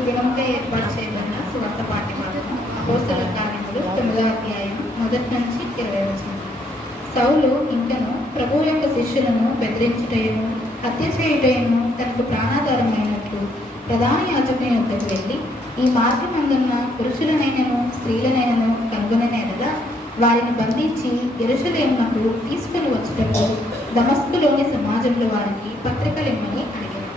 ఈ దినంపై ఏర్పాటు చేయబడిన సువార్త పాఠ్యభాగము అపోస్తలుల కార్యములు 9వ అధ్యాయం 1 నుంచి 20 వచనం. సౌలు ఇంకను ప్రభువు యొక్క శిష్యులను బెదిరించుటయును హత్య చేయుటయును తనకు ప్రాణాధారమైనట్లు ప్రధాన యాజకుని యొద్దకు వెళ్ళి, ఈ మార్గమందున్న పురుషులనైనను స్త్రీలనైనను కనుగొననేలా వారిని బంధించి యెరూషలేమునకు తీసుకుని వచ్చుటకు దమస్కులోని సమాజంలో వారికి పత్రికలిమ్మని అడిగాడు.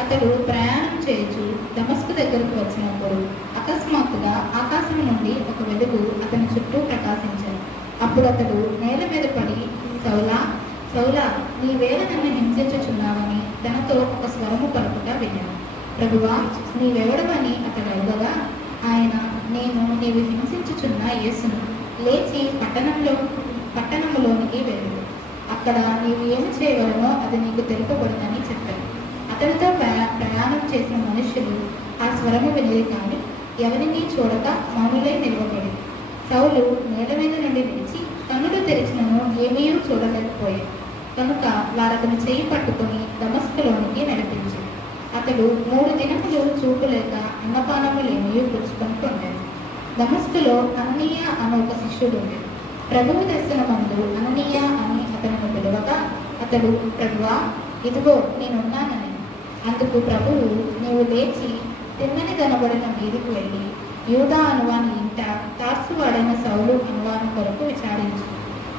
అతడు ప్రయాణం చేయుచు దమస్కు దగ్గరకు వచ్చినప్పుడు అకస్మాత్తుగా ఆకాశం నుండి ఒక వెలుగు అతని చుట్టూ ప్రకాశించాడు. అప్పుడు అతడు నేల మీద పడి, సౌలా సౌలా, నీవేళ నన్ను హింసించుచున్నావని తనతో ఒక స్వరము పలుకుట విన్నాను. ప్రభువా, నీవెవడవని అతడు అడగగా ఆయన, నేను నీవు హింసించుచున్న యేసును, లేచి పట్టణములోనికి వెళ్ళు, అక్కడ నీవు ఏమి చేయగలనో అది నీకు తెలుపబడునని చెప్పాను. అతనితో ప్రయాణం చేసిన మనుష్యులు ఆ స్వరము వినది కానీ ఎవరినీ చూడక మౌనులై నిలవబడి, సౌలు నేల మీద నుండి లేచి కన్నులు తెరిచినను ఏమీ చూడలేకపోయాడు. కనుక వారతను చేయి పట్టుకుని దమస్కులోనికి నడిపించారు. అతడు 3 దినములు చూపులేక అన్నపానములేమీ పుచ్చుకొని పొందాడు. దమస్కులో అననీయ అనే ఒక శిష్యుడు ఉండేది. ప్రభువు దర్శనమందు అననీయ అని అతను పిలువగా అతడు, ప్రభువా, ఇదిగో నేనున్నానని. అందుకు ప్రభువు, నీవు లేచి తిన్నని కనబడిన వీధికి వెళ్ళి యూదా అనువాని ఇంట తార్సువాడైన సౌలు అనువాని కొరకు విచారించు.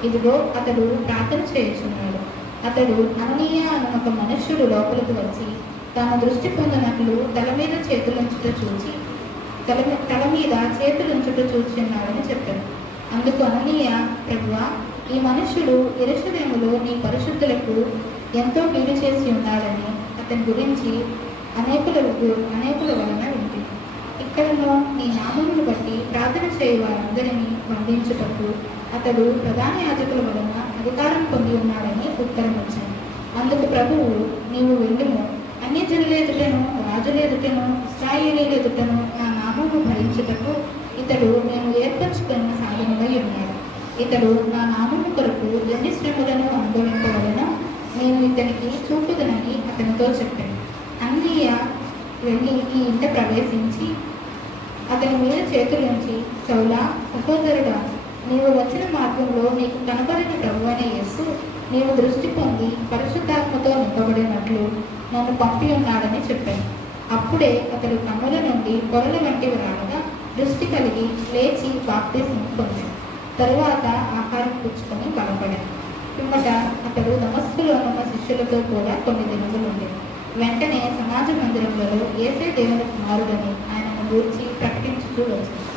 ఇదిగో అతడు ప్రార్థన చేయుచున్నాడు. అతడు అననీయ అను ఒక మనుష్యుడు లోపలికి వచ్చి తాను దృష్టి పొందినట్లు తల మీద చేతులుంచుట చూచున్నాడని చెప్పాడు. అందుకు అననీయ, ప్రభువా, ఈ మనుష్యుడు యెరూషలేములో నీ పరిశుద్ధులకు ఎంతో కీడు చేసి ఉన్నాడని అతని గురించి అనేకుల వలన వింటుంది. ఇక్కడను నీ నామమును బట్టి ప్రార్థన చేయు వారందరినీ బంధించుటకు అతడు ప్రధాన యాజకుల వలన అధికారం పొంది ఉన్నాడని ఉత్తరం వచ్చింది. అందుకు ప్రభువు, నీవు వెళ్ళుము, అన్యజనుల ఎదుటను రాజుల ఎదుటను ఇశ్రాయేలీయుల ఎదుటను నా నామమును భరించుటకు ఇతడు నేను ఏర్పరచుకున్న సాధనమై ఉన్నాడు. ఇతడు నా నామము కొరకు ఎన్ని శ్రమలను అనుభవించవలనో నేను ఇతనికి చూపుదనని అతనితో చెప్పాను. అననీయ వెళ్ళి ఈ ఇంట ప్రవేశించి అతని మీద చేతులుంచి, సౌలా, సహోదరుడా, నీవు వచ్చిన మార్గంలో నీకు కనబడిన ప్రభువైన యేసు నీవు దృష్టి పొంది పరిశుద్ధాత్మతో నింపబడినట్లు నన్ను పంపి ఉన్నాడని చెప్పాను. అప్పుడే అతడు కన్నుల నుండి పొరల వంటివి రాగా దృష్టి కలిగి లేచి బాప్తిస్మం పొందాడు. తరువాత ఆహారం పుచ్చుకొని బలపడాడు. పిమ్మట అతడు దమస్కులో ఉన్న శిష్యులతో కూడా కొన్ని దినములు ఉండేది. వెంటనే సమాజ మందిరంలో యేసే దేవుని కుమారుడని ఆయనను గూర్చి ప్రకటించుతూ వచ్చింది.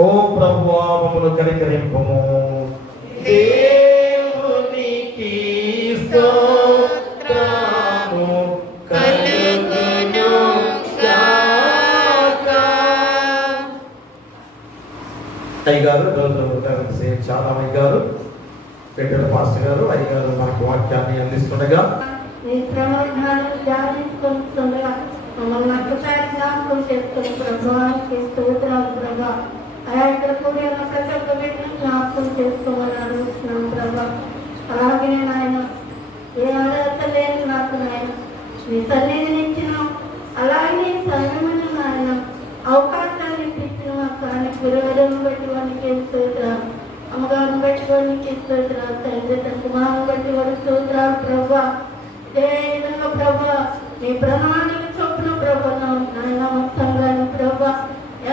ఓ ప్రభువా, మమ్మల్ని కనికరింపుము. దేవునికి స్తోత్రము కలుగును గాక. అయ్యగారు చాలా అయ్యగారు పెద్దల పాస్టర్ గారు అయ్యగారు మనకు వాక్యాన్ని అందిస్తుండగా మమ్మల్ని ఒక్కసారి జ్ఞాపకం చేసుకుని ప్రభువానికి స్తోత్రాలు ప్రభా. అలా ఇక్కడ కూడి ఉన్న ప్రతి ఒక్క వ్యక్తిని జ్ఞాపకం చేసుకోమని అడుగుతున్నాం ప్రభా. అలాగే నాయన ఏ అర్హత లేని నాకు నాయన మీ సన్నిధిని ఇచ్చినాం. అలాగే సమయమైన నాయన అవకాశాన్ని ఇచ్చిన కానీ గురువులను బట్టి వానికి స్తోత్రాలు, అమ్మగారిని బట్టి వానికి స్తోత్రాలు, తండ్రి తన కుమారుని బట్టి వారి స్తోత్రాలు ప్రభా. ఇదే విధంగా ప్రభా నీ ప్రణాళిక చొప్పున ప్రభా నాయన మొత్తంగాను ప్రభా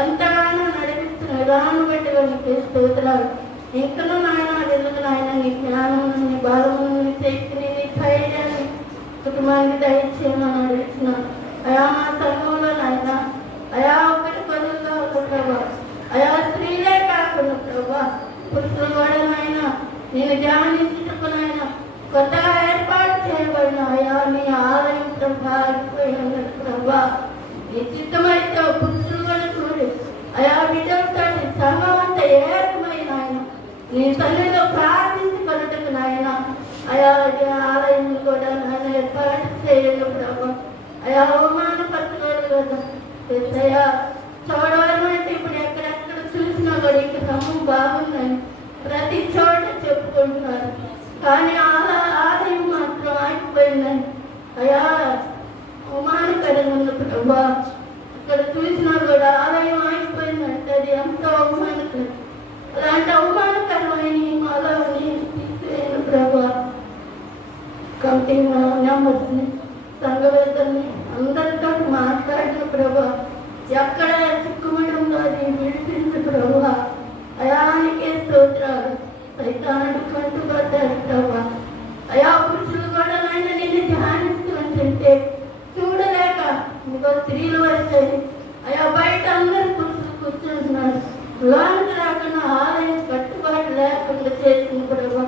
ఎంతగానో నడిపిస్తున్న విధానం బట్టి వారికి స్తోత్రాలు. ఇంకనూ నాయన ఎందుకు నాయన నీ జ్ఞానము, నీ బలమును, నీ శక్తిని, నీ ధైర్యాన్ని కుటుంబానికి దయచేయమని అడుగుతున్నాను. అయా మా సంఘంలో నాయన అయా ఒకటి పనులుగా ఒక ప్రభా, అయా స్త్రీలే కాకుండా ప్రభా పురుషులు కూడా నాయన నేను ధ్యానించుటకు నాయన కొత్తగా ఏర్పాటు చేయబడిన అయా నీ ఆలయం ప్రభా నీ చిత్తమైతే పురుషులు కూడా చూడు అయా బిడ్డలతో సంఘం అంతా ఏకమైన ఆయన నీ తల్లిలో ప్రార్థించబడటకు నాయన అయా ఆలయం కూడా నాయన ఏర్పాటు చేయాలి ప్రభా. అయా అవమానపరచగలరు కదా అయ్యా చూడవాలంటే ఇప్పుడు ఎక్కడెక్కడ చూసినా కూడా ఇక్కడ సమూహం బాగుందని ప్రతి చోట చెప్పుకుంటున్నారు. కానీ ఆలయం మాత్రం ఆగిపోయిందని అయ్యా ప్రభా. ఇక్కడ చూసినా కూడా ఆలయం ఆగిపోయిందంటే అది ఎంతో అవమానకరం. అలాంటి అవమానకరమైన మాలో తీసివేయను ప్రభా. కమిటీ మెంబర్స్ని, సంఘవేత్తల్ని అందరితో మాట్లాడిన ప్రభా. ఎక్కడ చిక్కుమడి ఉందో అది విడిపించు ప్రభా. అయానికే స్తోత్రాలు. సైతానుడు కంటుపడ్డాడు ప్రభా. అయా పురుషులు కూడా నాయన నిన్ను ధ్యానిస్తూ ఉంటుంటే చూడలేక ఇంకో స్త్రీలు వచ్చాయి. అయా బయట అందరు పురుషులు కూర్చుంటున్నారు. లోనికి రాకుండా ఆలయం కట్టుబాటు లేకుండా చేసిన ప్రభా.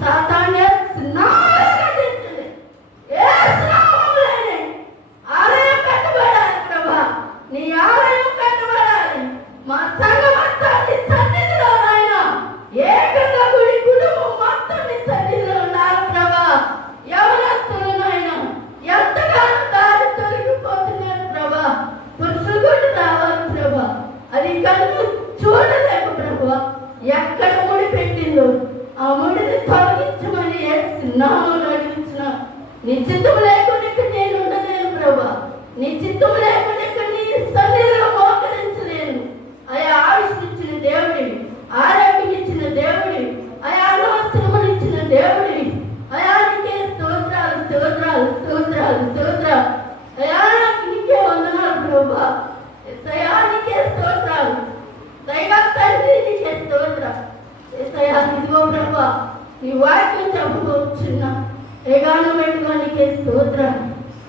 సాతానే ఆలయం కట్టుబడాలి ప్రభా. నీ ఆలయం కట్టుబడాలి. మా సంఘం అంతా నీ సన్నిధిలో నాయన ఏకంగా గుడి కుటుంబం మొత్తం నీ సన్నిధిలో ఉన్నారు ప్రభా. యవనస్తులు నాయన ఎంతగానో దారి తొలగిపోతున్నారు ప్రభా. పురుషులు కూడా రావాలి ప్రభా. అది కన్ను చూడలేక ప్రభా. ఎక్కడ ముడి పెట్టిందో ఆ ముడిని తొలగించమని నామములో అడుగుతున్నా. నీ చిత్తం లేకుండా ఇక్కడ నేను ఉండలేను ప్రభా. నీ చిత్తం లేకుండా ఇక్కడ నీ సన్నిధిలో మోకరించలేను. అయా ఆయుష్ ఇచ్చిన దేవుడివి, ఆరోగ్యం ఇచ్చిన దేవుడివి, అయా అనవసరములు ఇచ్చిన దేవుడివి. అయా నీకే స్తోత్రాలు స్తోత్రాలు స్తోత్రాలు స్తోత్రాలు. అయా నీకే వందనాలు ప్రభా. అయా నీకే స్తోత్రాలు. దైవ తండ్రి నీకే స్తోత్రాలు. ఇదిగో ప్రభా నీ వాక్యం చెప్పబోతున్నా. ఏగాను పెట్టుకోనికే స్తోత్రాలు.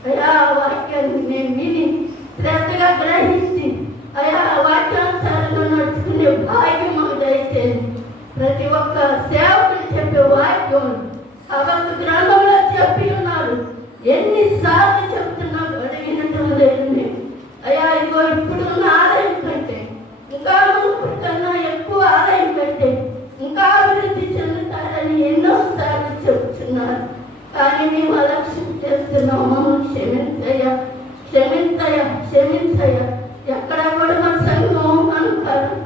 అయా వాక్యాన్ని నేను విని శ్రద్ధగా గ్రహించి అయా వాక్యానుసారంగా నడుచుకునే భాగ్యం మాకు దయచేయండి. ప్రతి ఒక్క సేవకులు చెప్పే వాక్యం అవకు గ్రంథంలో చెప్పి ఉన్నారు. ఎన్నిసార్లు చెప్తున్నాడు అది వినటం లేదు మేము. అయా ఇదిగో ఇప్పుడు ఉన్న ఆలయం కంటే ఇంకా మునుపటి కన్నా ఎక్కువ ఆలయం కంటే ఇంకా అభివృద్ధి చెందుతారని ఎన్నోసార్లు చెప్తున్నారు. కానీ మేము అలక్ష్యం చేస్తున్నాము. మమ్మల్ని క్షమించయ్యా, క్షమించయ్యా, క్షమించయ్యా. ఎక్కడ కూడా మా సంఘం మనం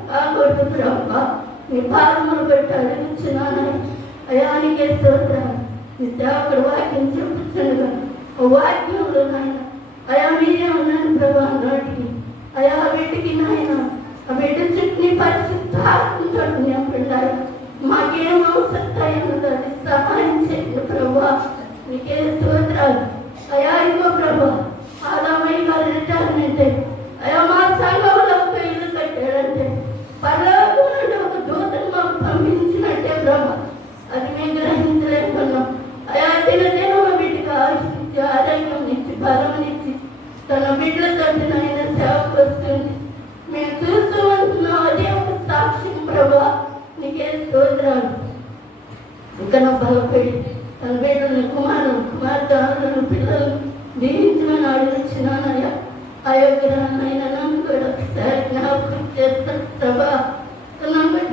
కాకూడదు ప్రభా. మీ పాదములు పెట్టి అడుగుతున్నాను. అయానికే స్తోత్రాలు. మీ సేవకుడు వాక్యం చెప్పుచుండగా వాక్యంలో నాయన అయా మీరే ఉన్నాను ప్రభా. నాటికి అయా వీటికి నాయన ఆ బిడ్డ చుట్టూ పరిశుద్ధాత్మతో నింపండారు. మాకేం అవసరమైనది అది సహాయం చేయండి ప్రభా. నీకే స్తోత్రాలు. అయా ఇగో ప్రభా ఆదామయ్య గారు రిటైర్మెంట్ అయా మా సంఘంలో ఒక ఇల్లు కట్టాడంటే పరలోకం నుండి ఒక దూతను మాకు పంపించినట్టే ప్రభా. అది మేము గ్రహించలేకున్నాం. అయా దినదినం వీటికి ఆశించి ఆరోగ్యం ఇచ్చి బలం ఇచ్చి తన బిడ్డలతో ఆయన సేవకు వస్తుంది. మేము చూస్తూ ఉంటున్నాం. అదే ఒక సాక్ష్యం ప్రభా. నీకే స్తోత్రాలు. ఇంకా బలపడి తన బిడ్డలను కుమార్తె పిల్లలు దీవించమని అడుగుతున్నానయ్యా. అయోగ్యరాన్నైనా నన్ను కూడా ఒకసారి జ్ఞాపకం చేస్తాను ప్రభా.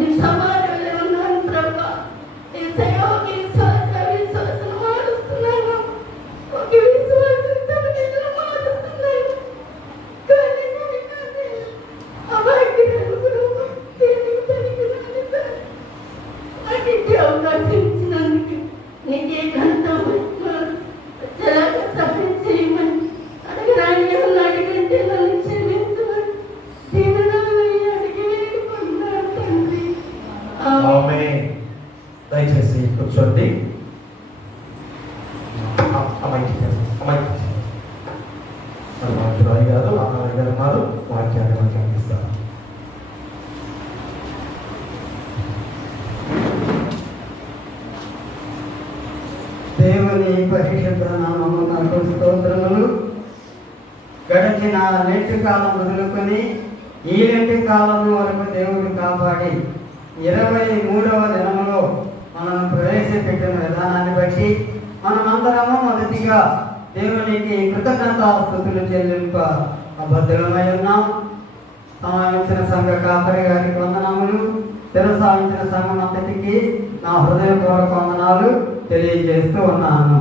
నీ సమాజంలో ఉన్నాను ప్రభా. ఈ సేవకి విశ్వాసం మారుస్తున్నాను. ఒక విశ్వాసం తన బిడ్డలు మారుస్తున్నాను. కానీ అవకాశం ఇచ్చినందుకు నీకే ఘనత సహాయం చేయమని అడగరాని ఏమన్నా అడిగితే నన్ను క్షమించమని అడిగి వేడుకుంటున్నాను తండ్రి. దయచేసి కూర్చోండి. రాయ్ గారు అన్నయ్య గారు ఉన్నారు. వాక్యాన్ని మనకి అందిస్తారు. దేవుని పరిశుద్ధ నామమునకు స్తోత్రములు. గడిచిన నెట్టు కాలం మొదలుకొని ఈ నెట్టు కాలం వరకు దేవుడు కాపాడి 23వ దినములో మనం ప్రవేశపెట్టిన విధానాన్ని బట్టి మనమందరము మొదటిగా దేవునికి కృతజ్ఞతాస్తుతులు చెల్లింప అబద్ధమై ఉన్నాం. సమావేశించిన సంఘ కాపరి గారికి వందనములు. తిరసావించిన సంఘం అంతటికి నా హృదయపూర్వక వందనాలు తెలియజేస్తూ ఉన్నాను.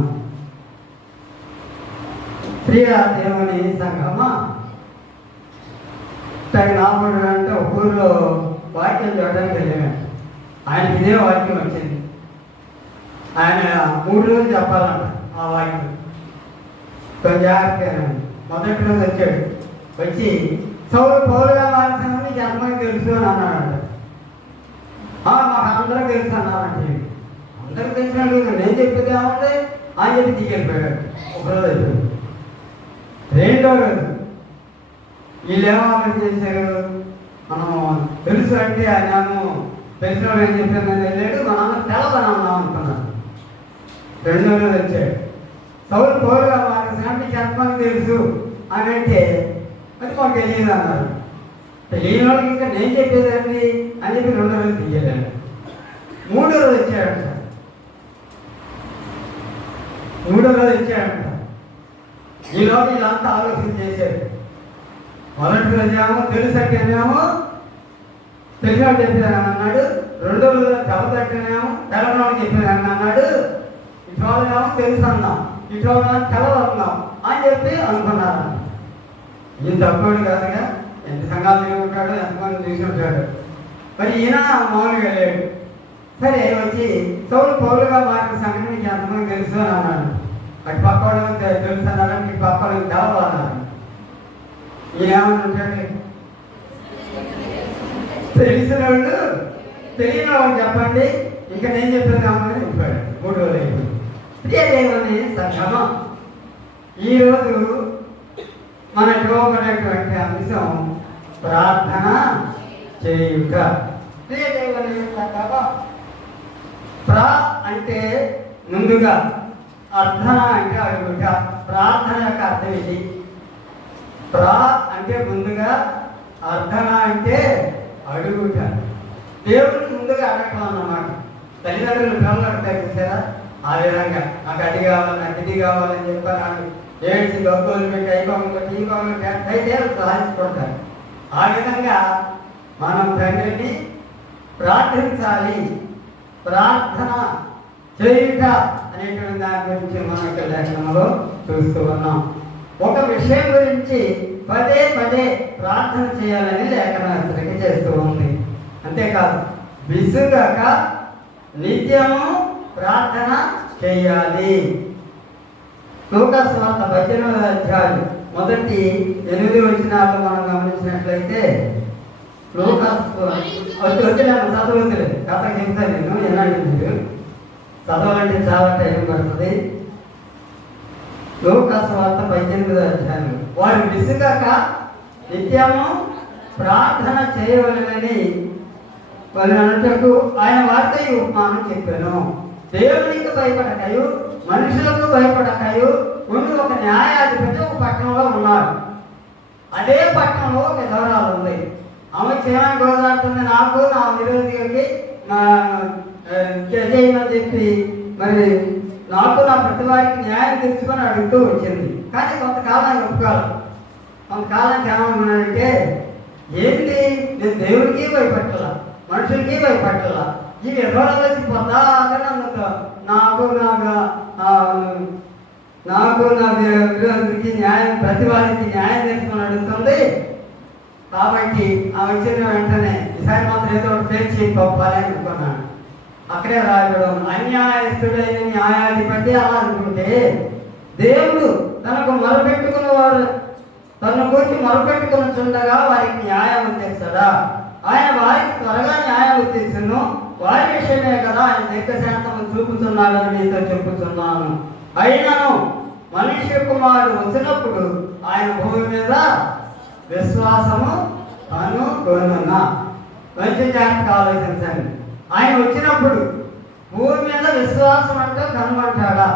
ప్రియ దేవుని సంఘమా, నాపుడు అంటే ఒక ఊరిలో వాక్యం చూడడానికి వెళ్ళాము. ఆయనకి ఇదే వాక్యం వచ్చింది. ఆయన 3 రోజులు చెప్పాలంట ఆ వాక్యం. కొంచెం జాగ్రత్తగా మొదటి రోజు వచ్చాడు. వచ్చి సౌలు పౌలుగా మారిన సంగతి నీకు ఎంతమంది తెలుసు అని అన్నాడంట. మాకు అందరూ తెలుసు అన్నారంటే అందరూ తెలిసినట్టు నేను చెప్పేది ఏమంటే అని చెప్పి దిగెళ్ళిపోయాడు. ఒకరోజు అయిపోయింది. రెండో రోజు వీళ్ళు ఏమాత్రం చేశారు, మనం తెలుసు అంటే ఆయన తెలిసిన వాడు ఏం చెప్పారు నేను వెళ్ళాడు, మన అన్న తెలవని అన్నాం అనుకున్నాను. రెండో రోజు వచ్చాడు. సౌలు పౌలుగా మారిన సంగతి ఎంతమంది తెలుసు అని అంటే అది మాకు తెలియదు అన్నారు. తెలియని వాళ్ళకి ఇంకా నేను చెప్పేదాన్ని అని చెప్పి రెండో రోజు తీయలేడు. మూడో రోజు వచ్చాడంట. ఈలోపు వీళ్ళంతా ఆలోచన చేశారు. మొదటి రోజు ఏమో తెలుసంటేనేమో తెలిసినట్టు చెప్పేదాన్ని అన్నాడు. రెండో రోజు తెలదంటేనేమో తెలవని చెప్పేదాన్ని అన్నాడు. ఇటువైనా తెలుసు అన్నాం, ఇటువైనా తెలవన్నాం అని చెప్పి అనుకున్నారు. ఈయన తప్పడు కాదుగా, ఎంత సంఘాలు తిరుగుంటాడు, ఎంతమంది చూసి ఉంటాడు. మరి ఈయన మామూలుగా లేడు. సరే వచ్చి సౌలు పౌలుగా మారిన సంగతి నీకు ఎంతమంది తెలుసు అని అన్నాడు. అటు పక్కవాడు తెలుసు అన్నాడు, ఇటు పక్కవాడు తెలవ అన్నాడు. ఈయన ఏమని ఉంటాడు, తెలిసిన వాళ్ళు తెలియని వాళ్ళు చెప్పండి, ఇంకా నేను చెప్పేది ఏమని చెప్పాడు. 3 రోజులు అయిపోయింది. ప్రియదేవుని సంగమం, ఈరోజు మనకు ఇవ్వబడినటువంటి అంశం ప్రార్థన చేయుట. ప్రియదేవుని సంగమం, ప్రా అంటే ముందుగా, అర్థన అంటే అడుగుట. ప్రార్థన యొక్క అర్థం ఇది. ప్రా అంటే ముందుగా, అర్థన అంటే అడుగుట. దేవుడికి ముందుగా అడగటం అన్నమాట. తల్లిదండ్రులు పిల్లలు అడుగుతారు చూసారా, ఆ విధంగా నాకు అది కావాలి, నాకు ఇది కావాలని చెప్పి నాకు ఏడ్చి గొప్పలు పెట్టి అయిపోయి అయితే సాధించుకుంటారు. ఆ విధంగా మనం తండ్రిని ప్రార్థించాలి. ప్రార్థన చేయుట అనేటువంటి దాని గురించి మన యొక్క లేఖనంలో చూస్తూ ఉన్నాం. ఒక విషయం గురించి పదే పదే ప్రార్థన చేయాలని లేఖనం హెచ్చరిక చేస్తూ ఉంది. అంతేకాదు, విసుగక నిత్యము ప్రార్థన చేయాలి. లూకాసు వార్త 18వ అధ్యాయం మొదటి 8 వచనాలు మనం గమనించినట్లయితే, లూకాసు వచ్చినాను చదవద్దులేదు, కథ చెప్తాను నేను ఎలాంటి మీరు చదవాలంటే చాలా టైం పడుతుంది. లూకాసు వార్త 18వ అధ్యాయం, వారు విసుగక నిత్యము ప్రార్థన చేయవలెనని వాళ్ళు అన్నట్టు ఆయన వార్త ఉపమానం చెప్పాను. దేవునికి భయపడకయు మనుషులకు భయపడకయు ఉండి ఒక న్యాయాధిపతి ఒక పట్టణంలో ఉన్నాడు. అదే పట్టణంలో ఒక విధవరాలు ఉంది. ఆమె క్షేమాన్ని గోదాడుతుంది, నాకు నా విరోధికి చేయమని చెప్పి మరి నాకు నా ప్రతి వారికి న్యాయం తెచ్చుకొని అడుగుతూ వచ్చింది. కానీ కొంతకాలానికి ఒప్పుకోవాలి. కొంతకాలానికి ఏమనుకున్నాడంటే, ఏంటి నేను దేవుడికి భయపట్టాల, మనుషులకి భయపట్టాల, ఈ విధవరాలు వచ్చి పొద్దాగా నాకు నా విరోధికి న్యాయం, ప్రతి వారికి న్యాయం తెచ్చుకొని అడుగుతుంది. కాబట్టి ఆ వచ్చిన వెంటనే ఈసారి మాత్రం ఏదో ఒకటి తెచ్చి పంపాలి అనుకున్నాను. అక్కడే రాయడం, అన్యాయస్తుడైన న్యాయాధిపతి అలా అనుకుంటే, దేవుడు తనకు మొరపెట్టుకున్న వారు తన గురించి మొరపెట్టుకుని చుండగా వారికి న్యాయం ఉద్దేశిస్తాడా? ఆయన వారికి త్వరగా న్యాయం ఉద్దేశించను. వారి విషయమే కదా ఆయన దీర్ఘశాంతము చూపుతున్నాడని మీతో చెప్పుతున్నాను. అయినను మనుష్య కుమారుడు వచ్చినప్పుడు ఆయన భూమి మీద విశ్వాసము కనుగొనునా. మంచి జాగ్రత్తగా ఆలోచించండి. ఆయన వచ్చినప్పుడు భూమి మీద విశ్వాసం అంటే కనుగొంటాడా?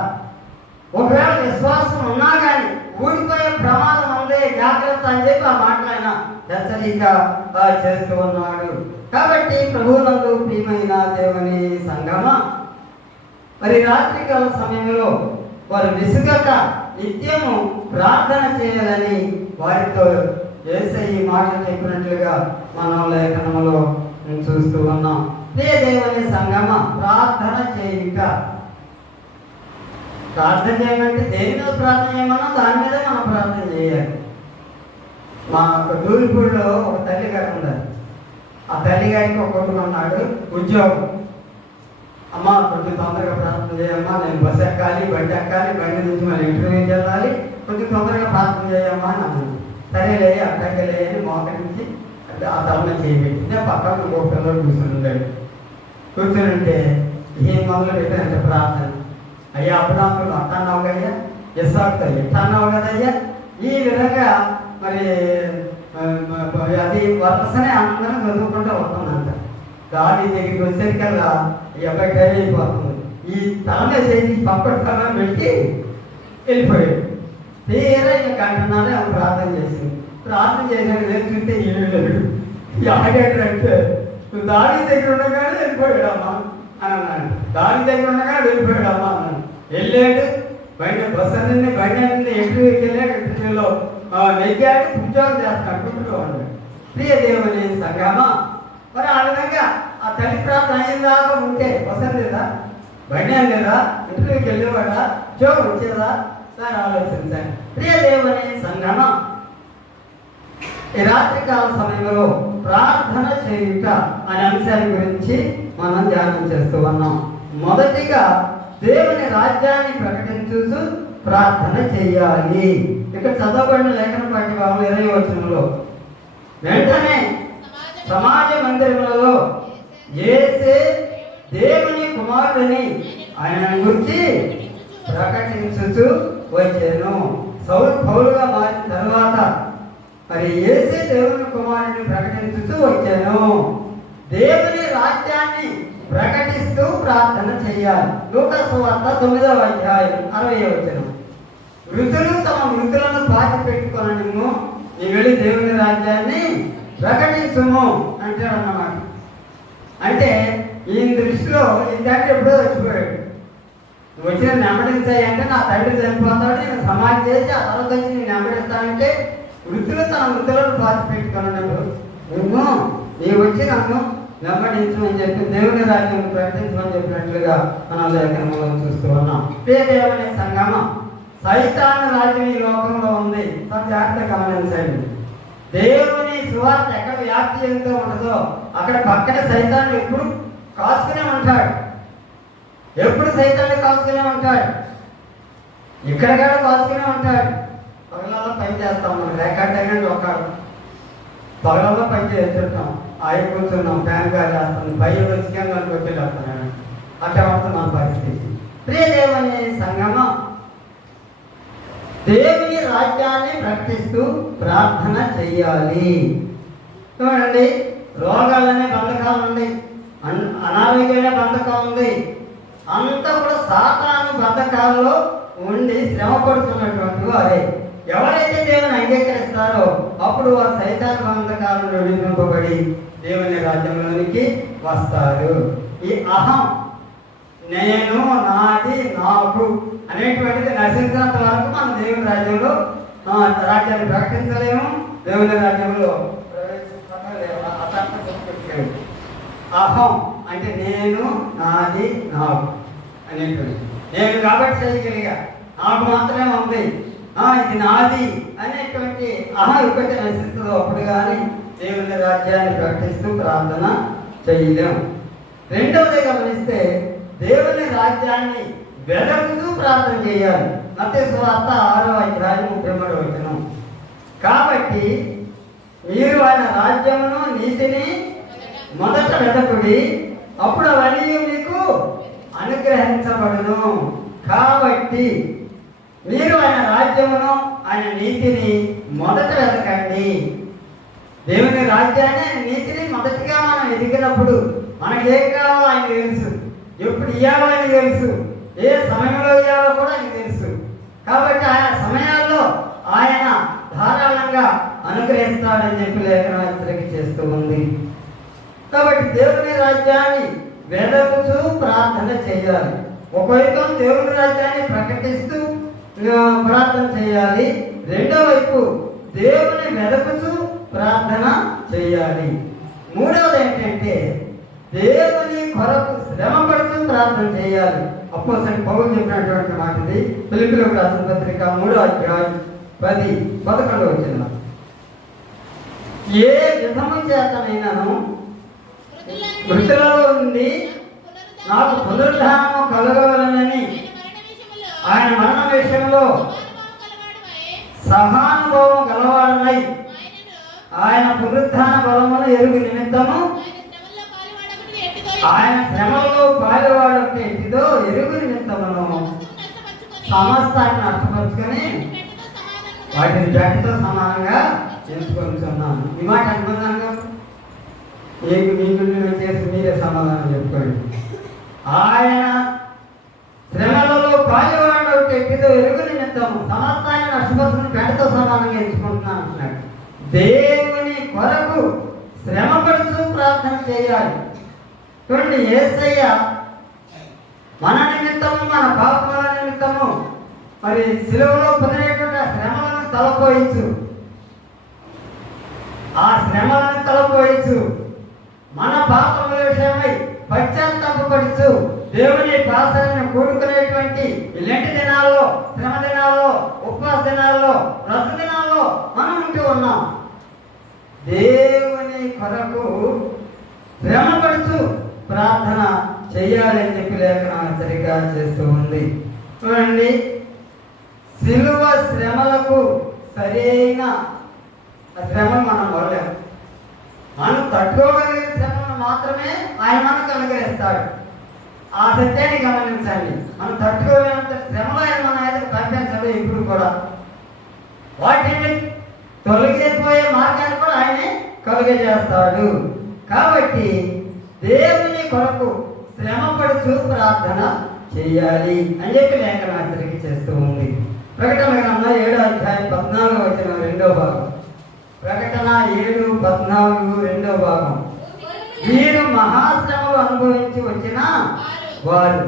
ఒకవేళ విశ్వాసం ఉన్నా కానీ ఊడిపోయే ప్రమాదం ఉంది, జాగ్రత్త అని చెప్పి ఆ మాటలు ఆయన హెచ్చరిక చేస్తూ ఉన్నాడు. కాబట్టి ప్రభువునందు ప్రియమైన దేవుని సంగమ, మరి రాత్రికాల సమయంలో వారు విసుగక నిత్యము ప్రార్థన చేయాలని వారితో యేసయ్య ఈ మాటలు చెప్పినట్లుగా మనం లేఖనంలో చూస్తూ ఉన్నాం. ప్రియ దేవుని సంగమ, ప్రార్థన చేయుట. ప్రార్థన చేయమంటే దేని మీద ప్రార్థన చేయమన్నా దాని మీద మనం ప్రార్థన చేయాలి. మా దూరిపూడిలో ఒక తల్లి గారు ఉన్నారు. ఆ తల్లి గారికి ఒక కొడుకు ఉన్నాడు, ఉద్యోగం. అమ్మ కొంచెం తొందరగా ప్రార్థన చేయమ్మా, నేను బస్సు ఎక్కాలి, బండి ఎక్కాలి, బండి నుంచి మళ్ళీ ఇంటర్వ్యూకి వెళ్ళాలి, కొంచెం తొందరగా ప్రార్థన చేయమ్మా అని అన్నాను. సరేలే అక్కడికి అని మోకరించి ఆ తలన చేయబెట్టి నేను పక్కన ఇంకో పిల్లలు కూర్చొని ఉంటే ఏం మొదలు పెట్టానంటే ప్రార్థన. అయ్యా అబ్రాహ్మణుడు అట్లా అన్నావు కదయ్యా, ఇస్సాకుతో ఎట్లా అన్నావు కదయ్యా, ఈ విధంగా మరి అది వరుసనే అందరం చదువుకుంటూ వస్తుందంట. గాలి దగ్గరికి వచ్చేసరికల్లా ఈ అబ్బాయి టైం అయిపోతుంది. ఈ తల చేసి పక్కన తల పెట్టి వెళ్ళిపోయాడు. తీరా ఇక గంటన్నారే ఆమె ప్రార్థన చేసింది. ప్రార్థన చేశాక చూస్తే వెళ్ళాడు. ఆగాడంటే నువ్వు దాడి దగ్గర ఉండగానే వెళ్ళిపోయాడమ్మా అని అన్నాడు. దాడి దగ్గర ఉండగానే వెళ్ళిపోయాడమ్మా అన్నాడు. వెళ్ళాడు, బయట బస్సు అన్నీ బయట ఎటు వెళ్ళాడు, ఇంటర్వ్యూలో నెగ్గాడు, ఉద్యోగం చేస్తాడు, కుటుంబంలో ఉన్నాడు. ప్రియ దేవుని సంగమా, మరి ఆ విధంగా ఆ తల్లి ప్రార్థన అయిన దాకా ఉంటే వసతి లేదా, బయట లేదా, ఇంటర్వ్యూకి వెళ్ళేవాడా, ఉద్యోగం వచ్చేదా సార్ ఆలోచించండి. ప్రియ దేవుని సంగమా, ఈ రాత్రికాల సమయంలో ప్రార్థన చేయుట అనే అంశాన్ని గురించి మనం ధ్యానం చేస్తూ ఉన్నాం. మొదటిగా దేవుని రాజ్యాన్ని ప్రకటించుతూ ప్రార్థన చేయాలి. ఇక్కడ చదవబడిన లేఖన పాఠ్య భాగం 20వ వచనంలో వెంటనే సమాజ మందిరములలో యేసే దేవుని కుమారుడిని ఆయన గురించి ప్రకటించుతూ వచ్చాను. సౌలు పౌలుగా మారిన తర్వాత మరి యేసే దేవుని కుమారుడిని ప్రకటించుతూ వచ్చాను. దేవుని రాజ్యాన్ని ప్రకటిస్తూ ప్రార్థన చేయాలి. లూకా సువార్త 9వ అధ్యాయం 60వ వచనం. వృద్ధులు తమ వృద్ధులను పాతి పెట్టుకోనము, నీ వెళ్ళి దేవుని రాజ్యాన్ని ప్రకటించుము అంటాడు అన్నమాట. అంటే ఈ దృష్టిలో ఈ తండ్రి ఎప్పుడో చచ్చిపోయాడు. నువ్వు వచ్చిన నెమ్మడించాయి అంటే నా తండ్రి చనిపోతాడు, నేను సమాధి చేసి ఆ తర్వాత వచ్చి నేను నెమ్మడిస్తానంటే వృద్ధులు తన వృద్ధులను పాతి పెట్టుకున్నాడు. నీవు వచ్చి నన్ను వెంబడించమని చెప్పి దేవుని రాజ్యం ప్రకటించమని చెప్పినట్లుగా మనం లేఖనంలో చూస్తూ ఉన్నాం. ప్రియ దేవుని సంగమం, సైతాను రాజ్యం ఈ లోకంలో ఉంది. జాగ్రత్త గమనించండి. దేవుని సువార్త ఎక్కడ వ్యాప్తి చెందుతూ ఉంటుందో అక్కడ పక్కన సైతాన్ని ఎప్పుడు కాసుకునే ఉంటాడు. ఎప్పుడు సైతాన్ని కాసుకునే ఉంటాడు. ఇక్కడ కూడా కాసుకునే ఉంటాడు. పగలలో పని చేస్తాం, మనం రేఖాటంగా ఒక పగలలో పని చేస్తుంటాం, ఆయి కూర్చున్నాం, ఫ్యాన్ గాలి వేస్తాం, పై వచ్చి వచ్చేస్తున్నాడు. అట్లా పడుతుంది మన పరిస్థితి. ప్రియ దేవుని సంగమం, దేవుని రాజ్యాన్ని ప్రకటిస్తూ ప్రార్థన చెయ్యాలి. చూడండి, రోగాలనే బంధకాలు ఉంది, అనారోగ్యమైన బంధకం ఉంది. అంతా కూడా సాతాను బంధకాల్లో ఉండి శ్రమ పడుతున్నటువంటి వారే. ఎవరైతే దేవుని అంగీకరిస్తారో అప్పుడు వారు సైతాన్ బంధకాలను విడిపింపబడి దేవుని రాజ్యంలోనికి వస్తారు. ఈ అహం, నేను, నాది, నాకు అనేటువంటిది నశించినంత వరకు మనం దేవుని రాజ్యంలో రాజ్యాన్ని ప్రకటించలేము, దేవుని రాజ్యంలో అహం అంటే నేను, నాది, నాకు అనేటువంటి, నేను కాబట్టి చేయగలిగా, నాకు మాత్రమే ఉంది, ఇది నాది అనేటువంటి అహం ఎప్పుడైతే నశిస్తుందో అప్పుడు కానీ దేవుని రాజ్యాన్ని ప్రకటిస్తూ ప్రార్థన చేయలేము. రెండవది గమనిస్తే దేవుని రాజ్యాన్ని వెదకుతూ ప్రార్థన చేయాలి. మత్తయి సువార్త 6వ అధ్యాయం 33వ వచనం. కాబట్టి మీరు ఆయన రాజ్యమును నీతిని మొదట వెదకుడి, అప్పుడు అవన్నీ మీకు అనుగ్రహించబడును. కాబట్టి మీరు ఆయన రాజ్యమును ఆయన నీతిని మొదట వెతకండి. దేవుని రాజ్యాన్ని ఆయన నీతిని మొదటిగా మనం ఎదిగినప్పుడు మనకి ఏం కావాలో ఆయన తెలుసు, ఎప్పుడు ఇవ్వాలో ఆయన తెలుసు, ఏ సమయంలో ఇవ్వాలో కూడా ఆయన తెలుసు. కాబట్టి ఆయా సమయాల్లో ఆయన ధారాళంగా అనుగ్రహిస్తాడని చెప్పి లేఖనం హెచ్చరిక చేస్తూ ఉంది. కాబట్టి దేవుని రాజ్యాన్ని వెదకుతూ ప్రార్థన చేయాలి. ఒకవైపు దేవుని రాజ్యాన్ని ప్రకటిస్తూ ప్రార్థన చేయాలి, రెండో వైపు దేవుని వెదకుతూ ప్రార్థన చేయాలి. మూడవది ఏంటంటే దేవుని కొరకు శ్రమ పడుతూ ప్రార్థన చేయాలి. అపోస్తలుడైన పౌలు చెప్పినటువంటి మాట ఇది. ఫిలిప్పీయులకు రాసిన పత్రిక 3వ అధ్యాయం 10-11 వచనం. ఏ విధము చేతనైనాను మృతులలో నుండి నాకు పునరుద్ధానము కలగవలనని ఆయన మరణ విషయంలో సహానుభవం గలవాడనై ఆయన పునరుత్థాన బలమును ఎరుగు నిమిత్తము ఆయన శ్రమలో పాలువాడు ఎట్టిదో ఎరుగు నిమిత్తమును సమస్తాన్ని నష్టపరుచుకొని వాటిని జట్టుతో సమానంగా ఎంచుకొనిచున్నాను. ఈ మాట అనుకున్నాను. మీకు చేసి మీరే సమాధానం చెప్పుకోండి. ఆయన శ్రమలలో పాలువాడు ఎట్టిదో ఎరుగు నిమిత్తము సమస్తాన్ని నష్టపరుచుకుని జట్టుతో సమానంగా ఎంచుకుంటున్నాను అంటున్నాడు. దేవుని కొరకు శ్రమపడుతూ ప్రార్థన చేయాలి. చూడండి, యేసయ్య మన నిమిత్తము మన పాపముల నిమిత్తము మరి సిలువలో పొందినటువంటి శ్రమలను తలపోయించు, ఆ శ్రమలను తలపోయించు, మన పాపముల విషయమై పశ్చాత్తాపపడుచు దేవుని ప్రార్థనను కూడుకునేటువంటి ఇలాంటి దినాల్లో, శ్రమ దినాల్లో, ఉపవాస దినాల్లో, వ్రత దినాల్లో మనం ఉంటూ ఉన్నాం. దేవుని కొరకు శ్రమపడుచు ప్రార్థన చేయాలని చెప్పి లేఖనం హెచ్చరిక చేస్తూ ఉంది. చూడండి, సిలువ శ్రమలకు సరైన శ్రమను మనం వదలేము. మనం తట్టుకోగలిగిన శ్రమను మాత్రమే ఆయన మనకు అనుగ్రహిస్తాడు. ఆ సత్యాన్ని గమనించండి. మనం తట్టుకోలేనంత శ్రమలో ఆయన మన ఎదురు పంపించదు ఇప్పుడు కూడా. వాటిని తొలగిపోయే మార్గాన్ని కూడా ఆయనే కలుగజేస్తాడు. కాబట్టి దేవుని కొరకు శ్రమపడుచు ప్రార్థన చేయాలి అని చెప్పి లేఖనం హెచ్చరిక చేస్తూ ఉంది. ప్రకటన గ్రంథం 7వ అధ్యాయం 14వ వచనం 2వ భాగం. ప్రకటన 7:14 2వ భాగం. వీరు మహాశ్రమలు అనుభవించి వచ్చిన వారు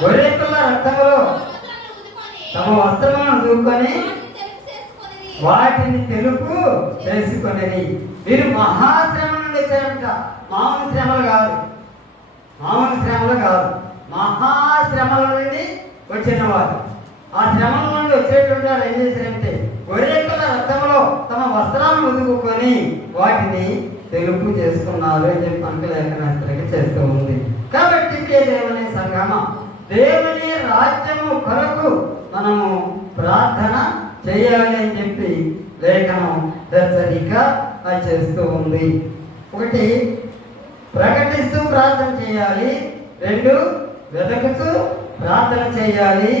గొర్రెపిల్ల రక్తములో తమ వస్త్రములను దూకొని వాటిని తెలుపు చేసుకొనేది. వీరు మహాశ్రమ నుండి వచ్చారంట. మామూలు శ్రమలు కాదు, మామూలు శ్రమలు కాదు, మహాశ్రమల నుండి వచ్చిన వారు. ఆ శ్రమల నుండి వచ్చేటువంటి వారు ఏం చేశారంటే గొర్రెపిల్ల రక్తంలో తమ వస్త్రాలను ఉదుకుకొని వాటిని తెలుపు చేసుకున్నారు అని చెప్పి మనకు లేఖన హెచ్చరిక చేస్తూ ఉంది. కాబట్టి దేవుని సంగమ, దేవుని రాజ్యము కొరకు మనము ప్రార్థన చేయాలి అని చెప్పి లేఖనం హెచ్చరిక చేస్తూ ఉంది. ఒకటి, ప్రకటిస్తూ ప్రార్థన చేయాలి. 2, వెతకుతూ ప్రార్థన చేయాలి.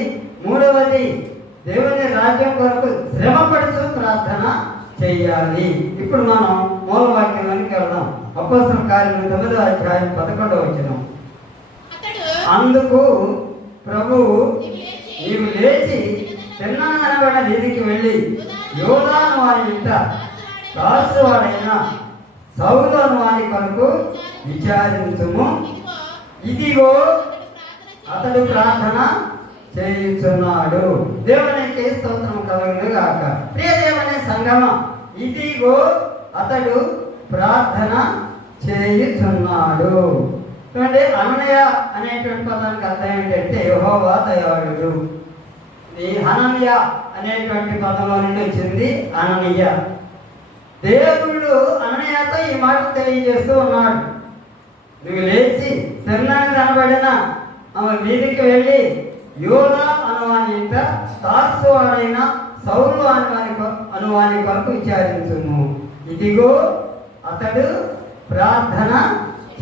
3వది, దేవుని రాజ్యం కొరకు శ్రమపడుతూ ప్రార్థన చేయాలి. ఇప్పుడు మనం మూలవాక్యంలోనికి వెళ్దాం. అపోస్తలుల కార్యములు 9వ అధ్యాయం 11వ వచనం. అందుకు ప్రభువు, నీవు లేచి తిన్ననబడిన వీధికి వెళ్ళి యోదాను వారి ఇంట దాసువాడైన సౌలు అను వారి కొరకు విచారించుము. ఇదిగో అతడు ప్రార్థన చేయుచున్నాడు. దేవునికి స్తోత్రం కలుగును గాక. ప్రియ దేవుని సంగమం, ఇదిగో అతడు ప్రార్థన చేయుచున్నాడు. చూడండి, అననయ అనేటువంటి పదానికి అర్థం ఏంటంటే యెహోవా దయాళుడు. ఈ హననయ అనేటువంటి పదంలో నుండి వచ్చింది అననీయ. దేవుడు అననీయతో ఈ మాట తెలియజేస్తూ ఉన్నాడు. నువ్వు లేచి తిన్నని కనబడిన వీధికి వెళ్ళి యోదా అనువాని ఇంట తార్సువాడైన సౌలు అనువాని కొరకు విచారించుము. ఇదిగో అతడు ప్రార్థన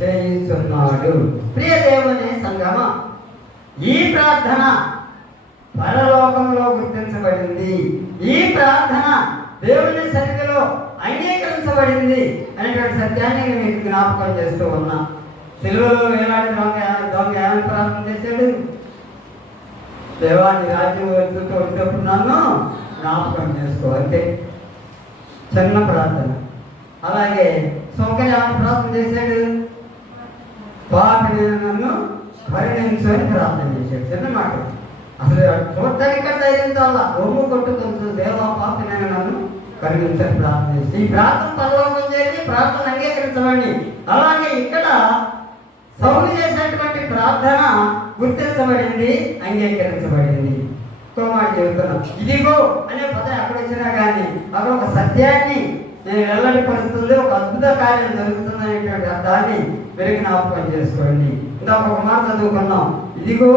చేయుచున్నాడు. ప్రియ దేవుని సంగమ, ఈ ప్రార్థన పరలోకంలో గుర్తించబడింది. ఈ ప్రార్థన దేవుని సన్నిధిలో అంగీకరించబడింది అనేటువంటి సత్యాన్ని మీకు జ్ఞాపకం చేస్తూ ఉన్నా. సిలువలో వేలాడి దొంగ ఏమని ప్రార్థన చేశాడు? దేవాన్ని రాజ్యం వెళ్తూ ఉన్నప్పుడు నన్ను జ్ఞాపకం చేసుకో. అంటే చిన్న ప్రార్థన. అలాగే సొంక ఏమని ప్రార్థన చేశాడు? పాపిని నన్ను పరిణించు అని ప్రార్థన చేశాడు. చిన్న మాట. అసలు చూడటానికి ధైర్యం చాలా రొమ్ము కొట్టుకుంటూ దేవా పాపిని నన్ను కరిగించని ప్రార్థన చేసి ఈ ప్రార్థన పరలోకం చేసి ప్రార్థన అంగీకరించబడి, అలాగే ఇక్కడ సౌలు చేసినటువంటి ప్రార్థన గుర్తించబడింది, అంగీకరించబడింది. మాట చెబుతున్నాం. ఇదిగో అనే పదం ఎక్కడ వచ్చినా కానీ అక్కడ ఒక సత్యాన్ని నేను వెల్లడిపరుస్తుంది, ఒక అద్భుత కార్యం జరుగుతుంది అనేటువంటి అర్థాన్ని మీరు జ్ఞాపకం చేసుకోండి. ఇందాక ఒక మాట చదువుకున్నాం. ఇదిగో